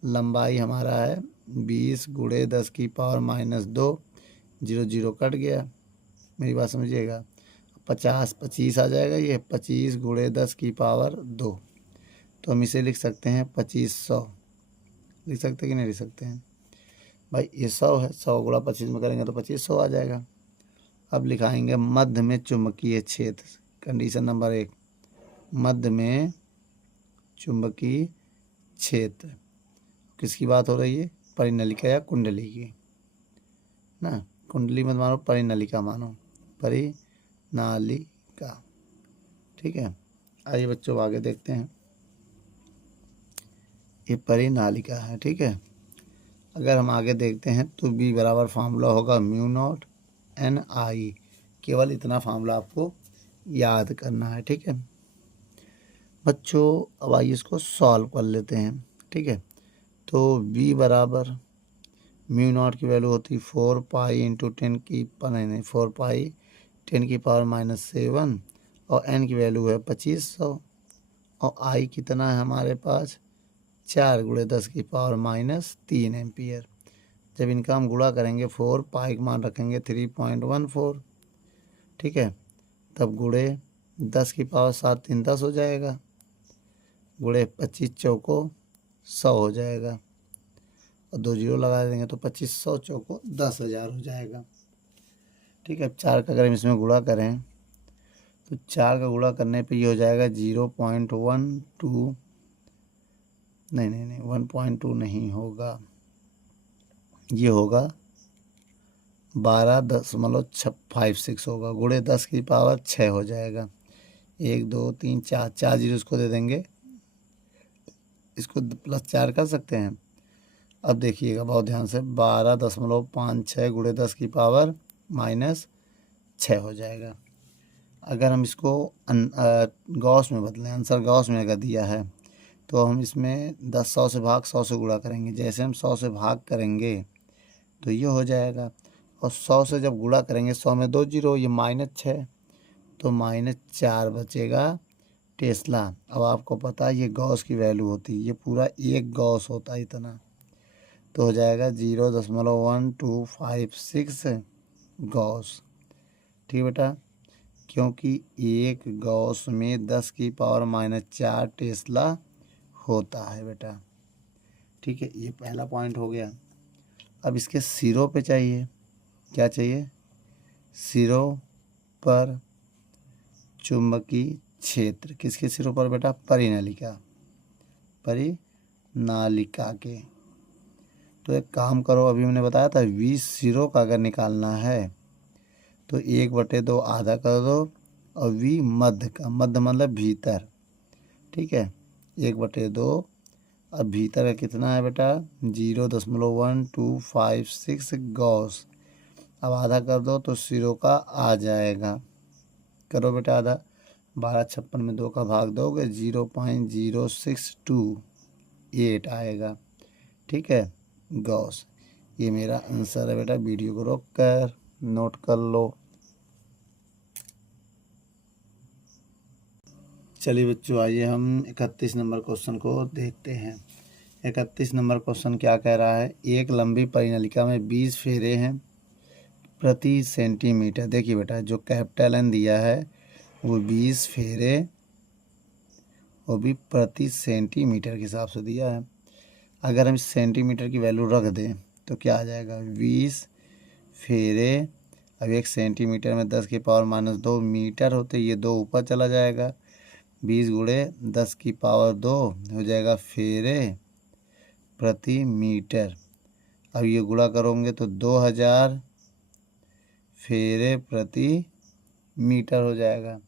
लंबाई हमारा है 20 गुणे 10⁻², 0 0 कट गया, मेरी बात समझिएगा, 25 आ जाएगा, ये 25 गुणे 10⁻²। तो हम इसे लिख सकते हैं 2500, लिख सकते कि नहीं लिख सकते हैं भाई, ये 100 है, 100 गुणा 25 में करेंगे तो 2500 आ जाएगा। अब लिखाएंगे मध्य में चुंबकीय क्षेत्र, कंडीशन नंबर 1, मध्य में चुंबकीय क्षेत्र। किसकी बात हो रही है, परिनलिका या कुंडली की ना, कुंडली मत मानो, परिनलिका मानो, परिनालिका। ठीक है, आइए बच्चों आगे देखते हैं। ये परिनालिका है। ठीक है, अगर हम आगे देखते हैं तो बी बराबर फार्मूला होगा μ0 Ni, केवल इतना फार्मूला आपको याद करना है। ठीक है बच्चों, अब आइए इसको सॉल्व कर लेते हैं। ठीक है, तो b बराबर μ0 की वैल्यू होती 4 पाई इंटू 10 की नहीं 4 पाई 10⁻⁷ और n की वैल्यू है 2500, और i कितना है हमारे पास, 4 गुणे 10⁻³ एम्पियर। जब इनका हम गुणा करेंगे, 4 पाई का मान रखेंगे 3.14, ठीक है, तब गुणे 10⁻7 3 10 हो जाएगा, गुणे 25 चौको 100 हो जाएगा, और 2 जीरो लगा देंगे तो 2500 चौको 10,000 हो जाएगा। ठीक है, 4 का अगर हम इसमें गुणा करें तो 4 का गुणा करने पे ये हो जाएगा 0.12, नहीं 1.2 नहीं होगा, ये होगा 12.56 होगा, गुणे 10⁻6 हो जाएगा। 1 2 3 4 4 जीरो इसको दे देंगे, इसको +4 कर सकते हैं। अब देखिएगा बहुत ध्यान से, 12.56 गुणे 10⁻⁻6 हो जाएगा। अगर हम इसको गॉस में बदलें, आंसर गॉस में अगर दिया है तो हम इसमें 100 से भाग 100 से गुणा करेंगे। जैसे हम 100 से भाग करेंगे तो ये हो जाएगा, और 100 से जब गुणा करेंगे, 100 में 2 जीरो, ये -6, तो -4 बचेगा टेस्ला। अब आपको पता है ये गॉस की वैल्यू होती है, ये पूरा 1 गॉस होता है इतना, तो हो जाएगा 0.1256 गॉस। ठीक बेटा, क्योंकि एक गॉस में 10⁻⁻⁴ टेस्ला होता है बेटा। ठीक है, ये पहला पॉइंट हो गया। अब इसके सिरों पे चाहिए, क्या चाहिए? सिरों पर चुंबकीय क्षेत्र। किसके सिरों पर बेटा? परिनालिका, परिनालिका के। तो एक काम करो, अभी मैंने बताया था 20 सिरों का अगर निकालना है तो 1/2 आधा कर दो, और V मध्य का, मध्य मतलब भीतर। ठीक है, 1/2। अब भीतर का कितना है बेटा? 0.1256 गॉस। अब आधा कर दो तो सिरों का आ जाएगा। करो बेटा आधा। 1256 में 2 का भाग दोगे 0.0628 आएगा। ठीक है, गॉस। ये मेरा आंसर है बेटा। वीडियो को रोक कर नोट कर लो। चलिए बच्चों, आइए हम 31 नंबर क्वेश्चन को देखते हैं। 31 नंबर क्वेश्चन क्या कह रहा है? एक लंबी परिनलिका में 20 फेरे हैं प्रति सेंटीमीटर। देखिए बेटा, जो कैपिटल एन दिया है वो 20 फेरे, वो भी प्रति सेंटीमीटर के हिसाब से दिया है। अगर हम सेंटीमीटर की वैल्यू रख दें तो क्या आ जाएगा? 20 फेरे। अब 1 सेंटीमीटर में 10⁻⁻2 मीटर होते, ये 2 ऊपर चला जाएगा। 20 × 10⁻2 हो जाएगा फेरे प्रति मीटर। अब ये गुणा करोगे तो 2000 फेरे प्रति मीटर हो जाएगा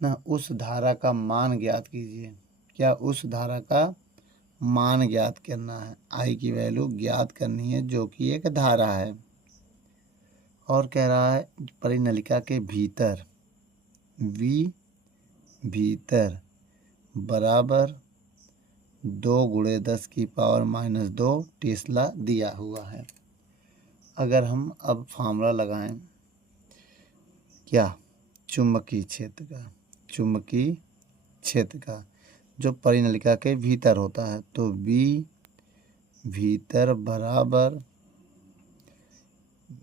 ना। उस धारा का मान ज्ञात कीजिए। क्या? उस धारा का मान ज्ञात करना है। आई की वैल्यू ज्ञात करनी है, जो कि एक धारा है। और कह रहा है परिनलिका के भीतर V भीतर बराबर 2 × 10⁻⁻2 टेस्ला दिया हुआ है। अगर हम अब फार्मूला लगाएं, क्या? चुंबकीय क्षेत्र का, चुंबकीय क्षेत्र का जो परिनलिका के भीतर होता है, तो V भीतर बराबर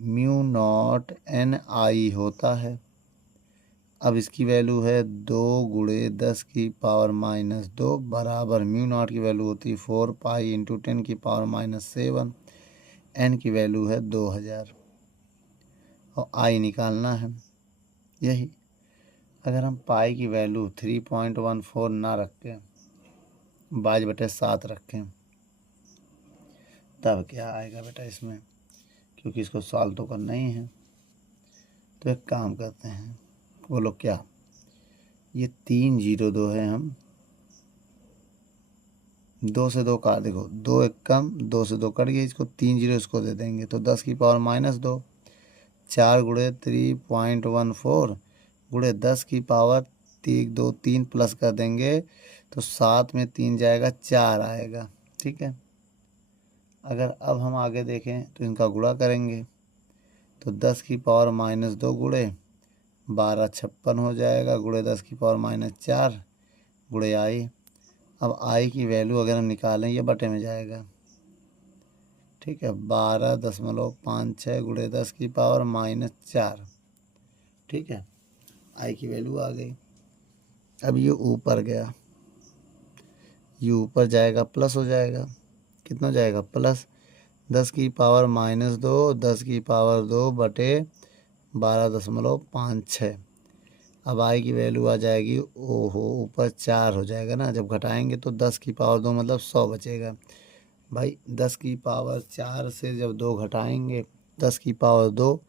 μ0 Ni होता है। अब इसकी वैल्यू है 2 × 10⁻⁻2 बराबर μ0 की वैल्यू होती है 4 पाई × 10⁻⁷। n की वैल्यू है 2000 और I निकालना है। यही अगर हम पाई की वैल्यू 3.14 ना रखें, 22/7 रखें, तब क्या आएगा बेटा इसमें? क्योंकि इसको सॉल्व तो करना ही है। तो एक काम करते हैं, बोलो क्या? ये 3 0 2 है, हम 2 से 2 काट, देखो 2 1 कम, 2 से 2 कट गया, इसको 3 0 इसको दे देंगे तो 10⁻⁻2। 4 × 3.14 × 10⁻3 प्लस कर देंगे तो 7 में 3 जाएगा, 4 आएगा। ठीक है, अगर अब हम आगे देखें तो इनका गुणा करेंगे तो 10⁻⁻2 गुणे 12 56 हो जाएगा, गुणे 10⁻⁻4 गुणे I। अब I की वैल्यू अगर हम निकालें, ये बटे में जाएगा। ठीक है, 12.56 गुणे 10⁻⁻4। ठीक है, I की वैल्यू आ गई। अब ये ऊपर गया, ये ऊपर जाएगा, प्लस हो जाएगा। कितना हो जाएगा? प्लस 10⁻⁻2 10⁻2 बटे 12.56। अब I की वैल्यू आ जाएगी, ओहो, ऊपर 4 हो जाएगा ना। जब घटाएंगे तो 10⁻2 मतलब 100 बचेगा। भाई 10⁻4 से जब 2 घटाएंगे 10⁻2,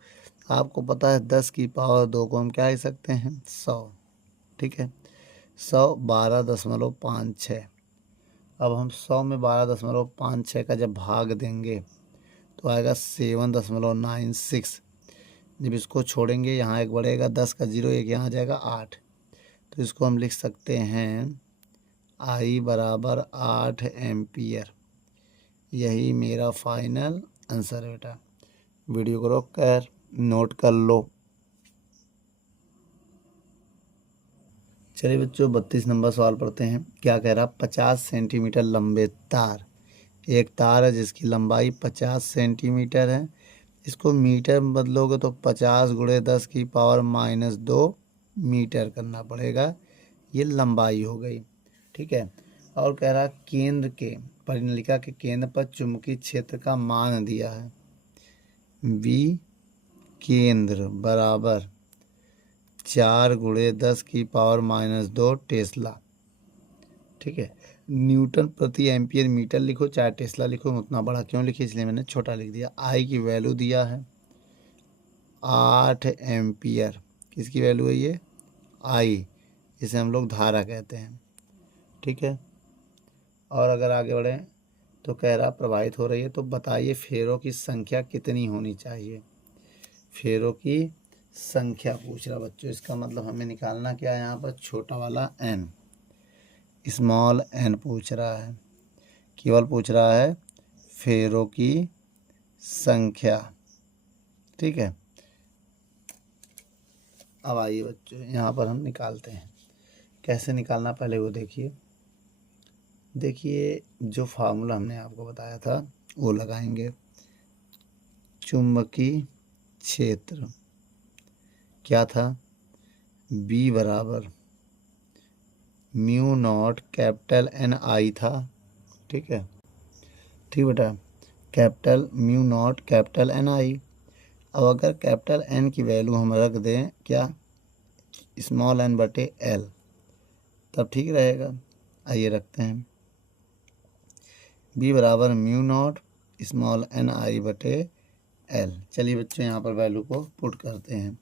आपको पता है 10⁻2 को हम क्या लिख सकते हैं? 100। ठीक है, 100 12.56। अब हम 100 में 12.56 का जब भाग देंगे तो आएगा 7.96। जब इसको छोड़ेंगे, यहाँ एक बढ़ेगा, 10 का 0 एक यहाँ आ जाएगा 8। तो इसको हम लिख सकते हैं I बराबर 8 एम्पियर। यही मेरा फाइनल आंसर है बेटा। वीडियो को रोक कर नोट कर लो। चलिए बच्चों, 32 नंबर सवाल पढ़ते हैं। क्या कह रहा? 50 सेंटीमीटर लंबे तार एक तार है जिसकी लंबाई 50 सेंटीमीटर है, इसको मीटर में बदलोगे तो 50 गुणे 10 की पावर -2 मीटर करना पड़ेगा। ये लंबाई हो गई, ठीक है। और कह रहा केंद्र के परिनलिका के केंद्र पर चुंबकीय क्षेत्र का मान दिया है, V केंद्र बराबर 4 गुणे 10 की पावर -2 टेस्ला, ठीक है। न्यूटन प्रति एम्पियर मीटर लिखो चाहे टेस्ला लिखो, उतना बड़ा क्यों लिखे इसलिए मैंने छोटा लिख दिया। आई की वैल्यू दिया है 8 एम्पियर, किसकी वैल्यू है ये, आई, जिसे हम लोग धारा कहते हैं, ठीक है। और अगर आगे बढ़ें तो कह रहा प्रवाहित हो रही है, तो बताइए फेरों की संख्या कितनी होनी चाहिए। फेरों की संख्या पूछ रहा बच्चों, इसका मतलब हमें निकालना क्या है, यहाँ पर छोटा वाला n, स्मॉल n पूछ रहा है, केवल पूछ रहा है फेरों की संख्या, ठीक है। अब आइए बच्चों यहाँ पर हम निकालते हैं, कैसे निकालना पहले वो देखिए। देखिए जो फार्मूला हमने आपको बताया था वो लगाएंगे। चुंबकीय क्षेत्र क्या था, B बराबर म्यू नॉट कैपिटल NI था, ठीक है, ठीक बेटा, capital mu naught capital NI। अब अगर कैपिटल N की वैल्यू हम रख दें क्या, स्मॉल n बटे L, तब ठीक रहेगा। आइए रखते हैं, B बराबर म्यू नॉट स्मॉल NI बटे L। चलिए बच्चों यहाँ पर वैल्यू को पुट करते हैं।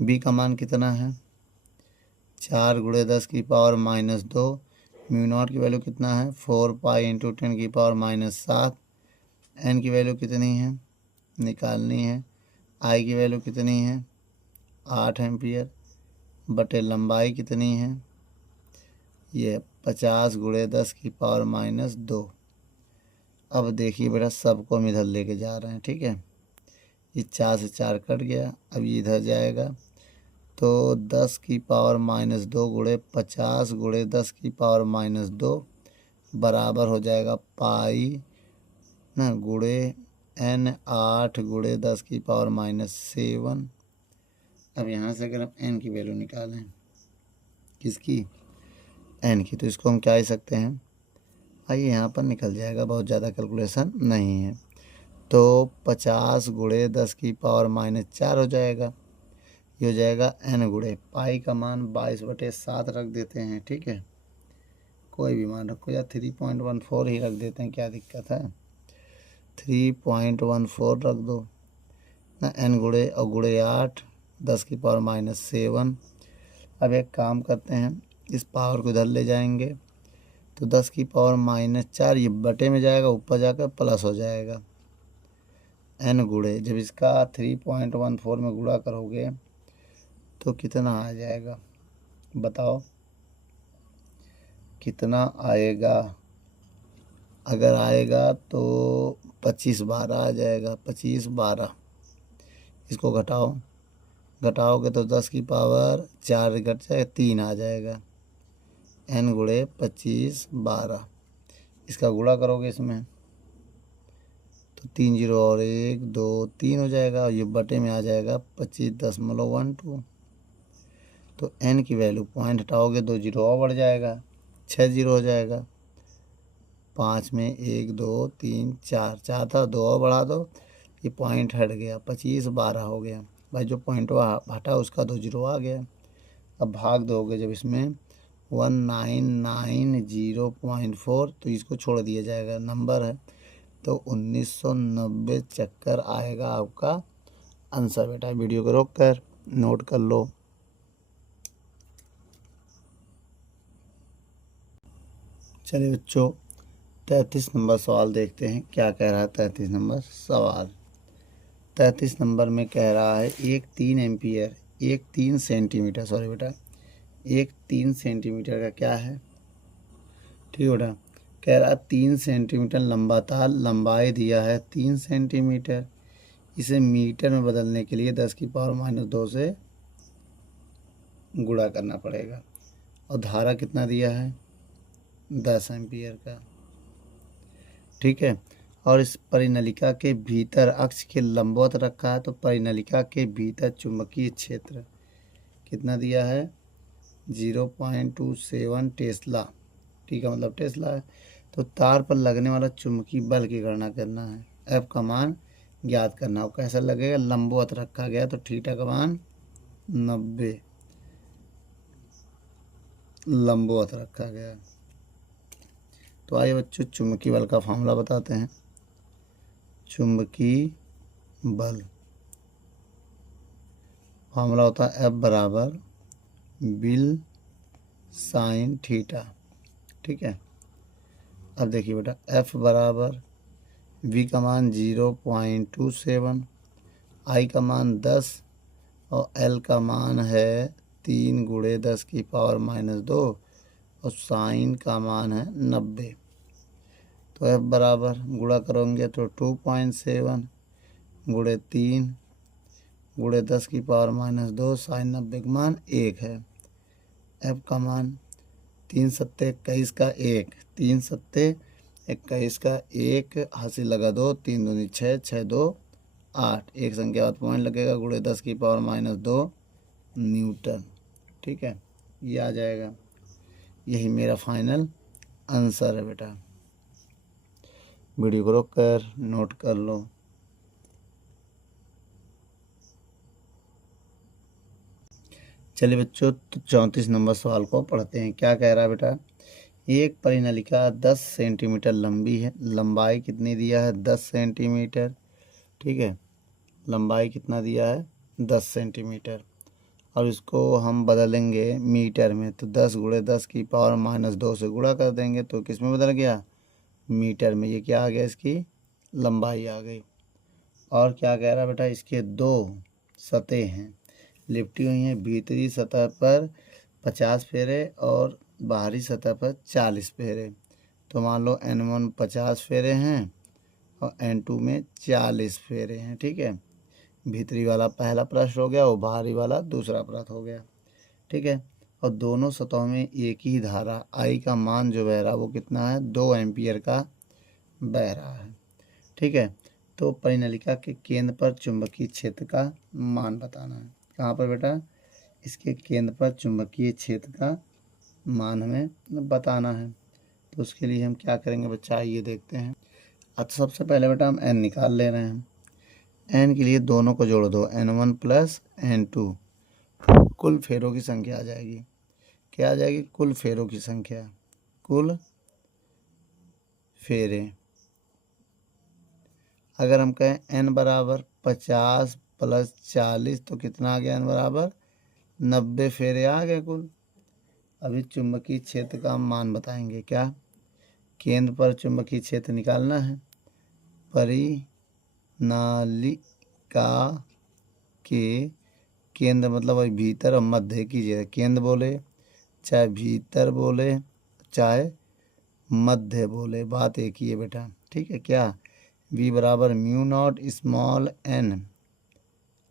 B का मान कितना है, 4 गुणे 10 की पावर -2, म्यू नॉट की वैल्यू कितना है 4 पाई इंटू 10 की पावर -7, n की वैल्यू कितनी है निकालनी है, I की वैल्यू कितनी है 8 एम्पियर, बटे लंबाई कितनी है ये 50 गुणे 10 की पावर -2। अब देखिए बेटा सबको हम इधर लेके जा रहे हैं, ठीक है। ये 4 से 4 कट गया, अब ये इधर जाएगा तो 10 की पावर -2 गुणे 50 गुणे 10 की पावर -2 बराबर हो जाएगा पाई ना गुणे n 8 गुणे 10 की पावर -7। अब यहाँ से अगर हम n की वैल्यू निकालें, किसकी, n की, तो इसको हम क्या लिख सकते हैं, आइए यहाँ पर निकल जाएगा, बहुत ज़्यादा कैलकुलेशन नहीं है। तो 50 गुणे 10 की पावर -4 हो जाएगा, ये हो जाएगा n गुणे पाई का मान 22/7 रख देते हैं, ठीक है। कोई भी मान रखो या 3.14 ही रख देते हैं, क्या दिक्कत है, 3.14 रख दो ना, n गुणे और गुणे 8 10 की पावर -7। अब एक काम करते हैं, इस पावर को इधर ले जाएंगे तो 10 की पावर -4 ये बटे में जाएगा, ऊपर जाकर प्लस हो जाएगा, n गुणे जब इसका 3.14 में गुणा करोगे तो कितना आ जाएगा बताओ, कितना आएगा, अगर आएगा तो 25/12 आ जाएगा, 25/12। इसको घटाओ, घटाओगे तो 10 की पावर 4 घट जाए 3 आ जाएगा, n गुणे 25/12। इसका गुणा करोगे इसमें तो 3 0 और 1 2 3 हो जाएगा, और ये बटे में आ जाएगा 25.12। तो n की वैल्यू पॉइंट हटाओगे 2 0 और बढ़ जाएगा, 6 0 हो जाएगा, 5 में 1 2 3 4 4 था, 2 और बढ़ा दो, ये पॉइंट हट गया, 25/12 हो गया भाई, जो पॉइंट हटा उसका 2 0 आ गया। अब भाग दोगे जब इसमें 1990.4, तो इसको छोड़ दिया जाएगा, नंबर है तो 1990 चक्कर आएगा आपका आंसर। बेटा वीडियो को रोक कर नोट कर लो। चलिए बच्चों 33 नंबर सवाल देखते हैं, क्या कह रहा है 33 नंबर सवाल। 33 नंबर में कह रहा है एक 3 एम्पियर, एक 3 सेंटीमीटर, सॉरी बेटा, एक 3 सेंटीमीटर का क्या है, ठीक है बेटा, कह रहा 3 सेंटीमीटर लंबा तार, लंबाई दिया है 3 सेंटीमीटर, इसे मीटर में बदलने के लिए 10 की पावर -2 से गुणा करना पड़ेगा, और धारा कितना दिया है 10 एम्पियर का। ठीक है। और इस परिनलिका के भीतर अक्ष के लंबवत रखा है, तो परिनलिका के भीतर चुंबकीय क्षेत्र कितना दिया है 0.27 टेस्ला। ठीक है, मतलब टेस्ला है। तो तार पर लगने वाला चुंबकीय बल की गणना करना है, एफ का मान ज्ञात करना हो। कैसा लगेगा, लंबवत रखा गया तो थीटा का मान 90 लंबवत रखा गया। तो आइए बच्चों चुंबकीय बल का फॉर्मूला बताते हैं। चुंबकीय बल फॉर्मूला होता है एफ बराबर बिल साइन थीटा। ठीक है, अब देखिए बेटा एफ बराबर वी का मान 0.27, आई का मान 10 और एल का मान है 3 गुणे 10⁻⁻2 और साइन का मान है 90। तो एफ बराबर गुणा करोगे तो 2.7 गुणे 3 गुणे 10⁻⁻2 साइन 90 का मान 1 है। एफ का मान 3 सत्ते 21 का 1, 3 सत्ते 21 का 1, हासिल लगा 2, 3 दूनी 6, 6 2 8, एक संख्या बाद पॉइंट लगेगा, गुणे 10⁻⁻2 न्यूटन। ठीक है, ये आ जाएगा। यही मेरा फाइनल आंसर है बेटा। वीडियो को रोक कर नोट कर लो। चलिए बच्चों, तो 34 नंबर सवाल को पढ़ते हैं। क्या कह रहा है बेटा, एक परिनलिका 10 सेंटीमीटर लंबी है, लंबाई कितनी दिया है 10 सेंटीमीटर। ठीक है, लंबाई कितना दिया है 10 सेंटीमीटर, और इसको हम बदलेंगे मीटर में, तो 10 गुणे 10⁻⁻2 से गुणा कर देंगे तो किस में बदल गया, मीटर में। ये क्या आ गया, इसकी लंबाई आ गई। और क्या कह रहा है बेटा, इसके दो सतह हैं, लिपटी हुई हैं, भीतरी सतह पर 50 फेरे और बाहरी सतह पर 40 फेरे। तो मान लो N1 50 फेरे हैं और N2 में 40 फेरे हैं। ठीक है, भीतरी वाला पहला पृष्ठ हो गया और बाहरी वाला दूसरा पृष्ठ हो गया। ठीक है, और दोनों सतहों में एक ही धारा आई का मान जो बह रहा वो कितना है 2 एम्पियर का बह रहा है। ठीक है, तो परिनलिका के केंद्र पर चुंबकीय क्षेत्र का मान बताना है। कहाँ पर बेटा, इसके केंद्र पर चुंबकीय क्षेत्र का मान हमें बताना है। तो उसके लिए हम क्या करेंगे बच्चा, आइए देखते हैं। अब सबसे पहले बेटा हम n निकाल ले रहे हैं। n के लिए दोनों को जोड़ दो, N1 प्लस N2, कुल फेरों की संख्या आ जाएगी। क्या आ जाएगी, कुल फेरों की संख्या, कुल फेरे। अगर हम कहें n बराबर 50 प्लस 40 तो कितना आ गया, n बराबर 90 फेरे आ गए कुल। अभी चुंबकीय क्षेत्र का हम मान बताएंगे। क्या, केंद्र पर चुंबकीय क्षेत्र निकालना है। परिनालिका के केंद्र मतलब वही भीतर और मध्य कीजिए, केंद्र बोले चाहे भीतर बोले चाहे मध्य बोले, बात एक ही है बेटा। ठीक है, क्या v बराबर म्यू नॉट स्मॉल n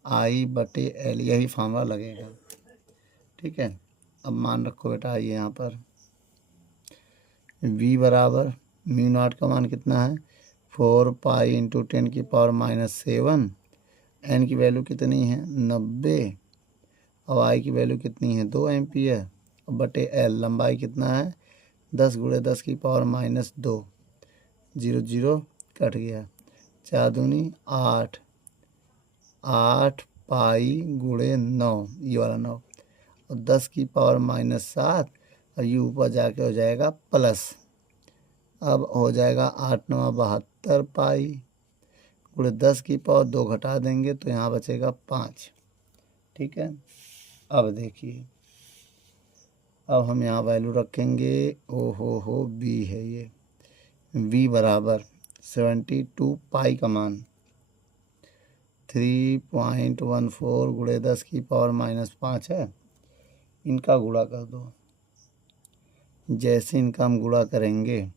आई बटे एल, यही फार्मूला लगेगा। ठीक है, अब मान रखो बेटा, आइए यहाँ पर v बराबर म्यू नॉट का मान कितना है 4 पाई इंटू 10⁻⁻7, n की वैल्यू कितनी है 90 और i की वैल्यू कितनी है 2 एम्पियर, और बटे l लंबाई कितना है 10 गुणे 10⁻⁻2, 0 0 कट गया, 4 दूनी 8, 8 पाई गुणे 9, ये वाला 9 और 10⁻⁻7 और ये ऊपर जाके हो जाएगा प्लस। अब हो जाएगा 8 9 72 पाई गुणे 10⁻2 घटा देंगे तो यहाँ बचेगा 5। ठीक है, अब देखिए, अब हम यहाँ वैल्यू रखेंगे, ओ हो बी है ये, v बराबर 72 पाई का मान 3.14 गुणे 10⁻⁻5 है। इनका गुणा कर दो, जैसे इनका हम गुणा करेंगे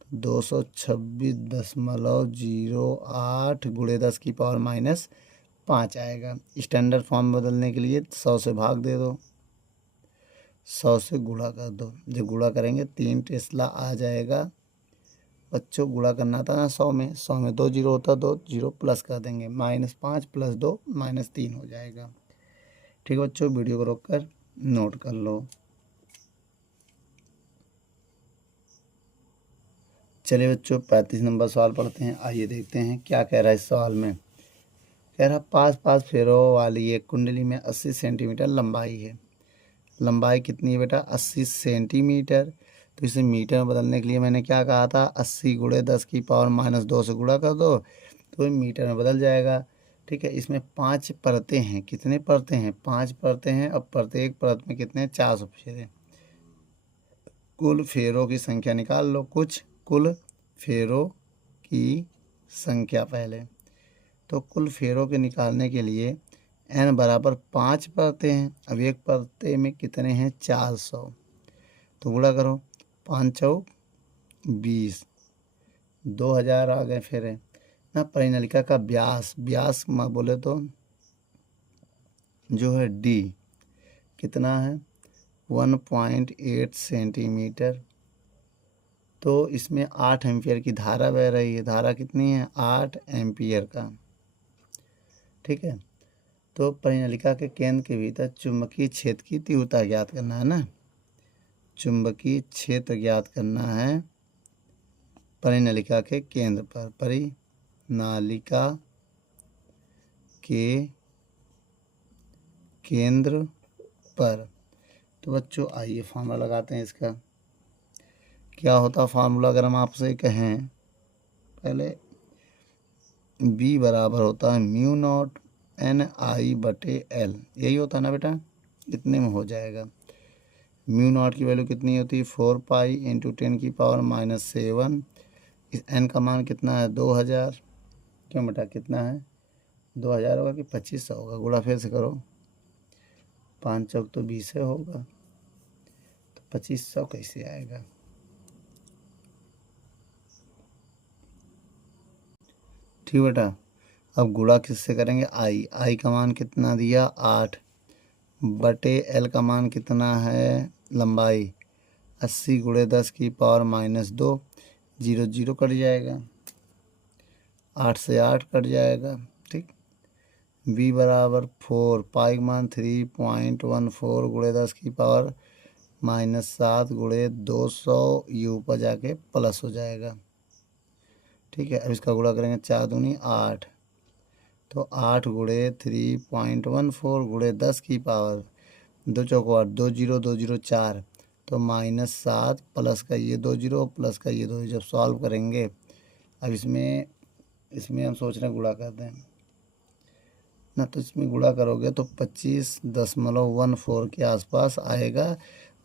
तो 226.08 गुणे 10⁻⁻5 आएगा। स्टैंडर्ड फॉर्म बदलने के लिए 100 से भाग दे दो, 100 से गुणा कर दो, जब गुणा करेंगे 3 टेस्ला आ जाएगा बच्चों गुणा करना था ना 100 में, 100 में 2 जीरो होता, 2 जीरो प्लस कर देंगे, -5 + 2 -3 हो जाएगा। ठीक है बच्चों, वीडियो को रोक कर नोट कर लो। चलिए बच्चों 35 नंबर सवाल पढ़ते हैं। आइए देखते हैं क्या कह रहा है इस सवाल में। कह रहा 5 फेरों वाली एक कुंडली में 80 सेंटीमीटर लंबाई है। लंबाई कितनी है बेटा? 80 सेंटीमीटर। तो इसे मीटर में बदलने के लिए मैंने क्या कहा था? 80 × 10⁻² से गुणा कर दो तो ये मीटर में बदल जाएगा। ठीक है, इसमें 5 परतें हैं। कितने परतें हैं? 5 परतें हैं। अब प्रत्येक परत में कितने? 400 फेरे। कुल फेरों की संख्या निकाल लो। कुल फेरों की संख्या पहले। तो कुल फेरों के निकालने के लिए n बराबर 5 परतें हैं। अब एक परते में कितने हैं? 400। तो गुणा करो, 5 चौक 20, 2000 आ गए फेरे ना। परिनलिका का व्यास बोले तो जो है d कितना है? 1.8 सेंटीमीटर। तो इसमें 8 एम्पियर की धारा बह रही है। धारा कितनी है? 8 एम्पियर का। ठीक है, तो परिनलिका के केंद्र के भीतर चुंबकीय क्षेत्र की तीव्रता ज्ञात करना है ना। चुंबकीय क्षेत्र ज्ञात करना है परिनलिका के केंद्र पर। परिनालिका के केंद्र पर। तो बच्चों आइए फॉर्मूला लगाते हैं इसका। क्या होता फार्मूला अगर हम आपसे कहें? पहले B बराबर होता है μ0 Ni/L। यही होता है ना बेटा? इतने में हो जाएगा। μ0 की वैल्यू कितनी होती है? 4 पाई × 10⁻⁷। इस n का मान कितना है? 2000। क्यों बेटा कितना है? 2000 होगा कि 2500 होगा? गुणा फिर से करो, 5 चौक तो 20 होगा, तो 2500 कैसे आएगा? ठीक बेटा, अब गुणा किससे करेंगे? आई का मान कितना दिया? 8 बटे L का मान कितना है? लंबाई 80 × 10⁻²। 0 0 कट जाएगा, 8 से 8 कट जाएगा। ठीक, B बराबर 4, पाई का मान 3.14 × 10⁻⁷ × 200 U पर जाके प्लस हो जाएगा। ठीक है, अब इसका गुणा करेंगे, 4 दूनी 8, तो 8 × 3.14 × 10⁻²। 2 चौक 8, 2 0 2 0 4, तो -7 प्लस का ये 2 0 प्लस का ये 2। जब सॉल्व करेंगे, अब इसमें हम सोच रहे हैं गुणा कर दें ना, तो इसमें गुणा करोगे तो 25.14 के आसपास आएगा।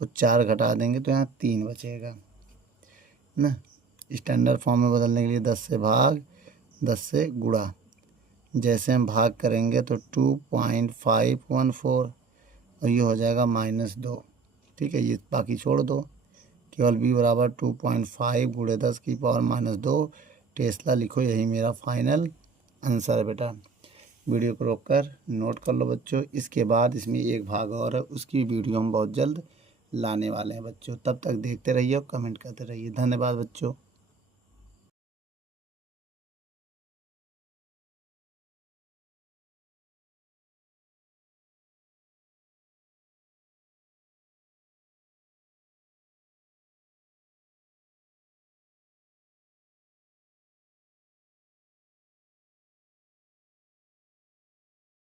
और 4 घटा देंगे तो यहाँ 3 बचेगा ना। स्टैंडर्ड फॉर्म में बदलने के लिए 10 से भाग, 10 से गुणा। जैसे हम भाग करेंगे तो 2.514 और ये हो जाएगा -2। ठीक है, ये बाकी छोड़ दो, केवल B बराबर 2.5 × 10⁻²। टेस्ला लिखो, यही मेरा फाइनल आंसर है बेटा। वीडियो को रोककर नोट कर लो बच्चों। इसके बाद इसमें एक भाग और है, उसकी वीडियो हम बहुत जल्द लाने वाले हैं बच्चों। तब तक देखते रहिए और कमेंट करते रहिए। धन्यवाद बच्चों।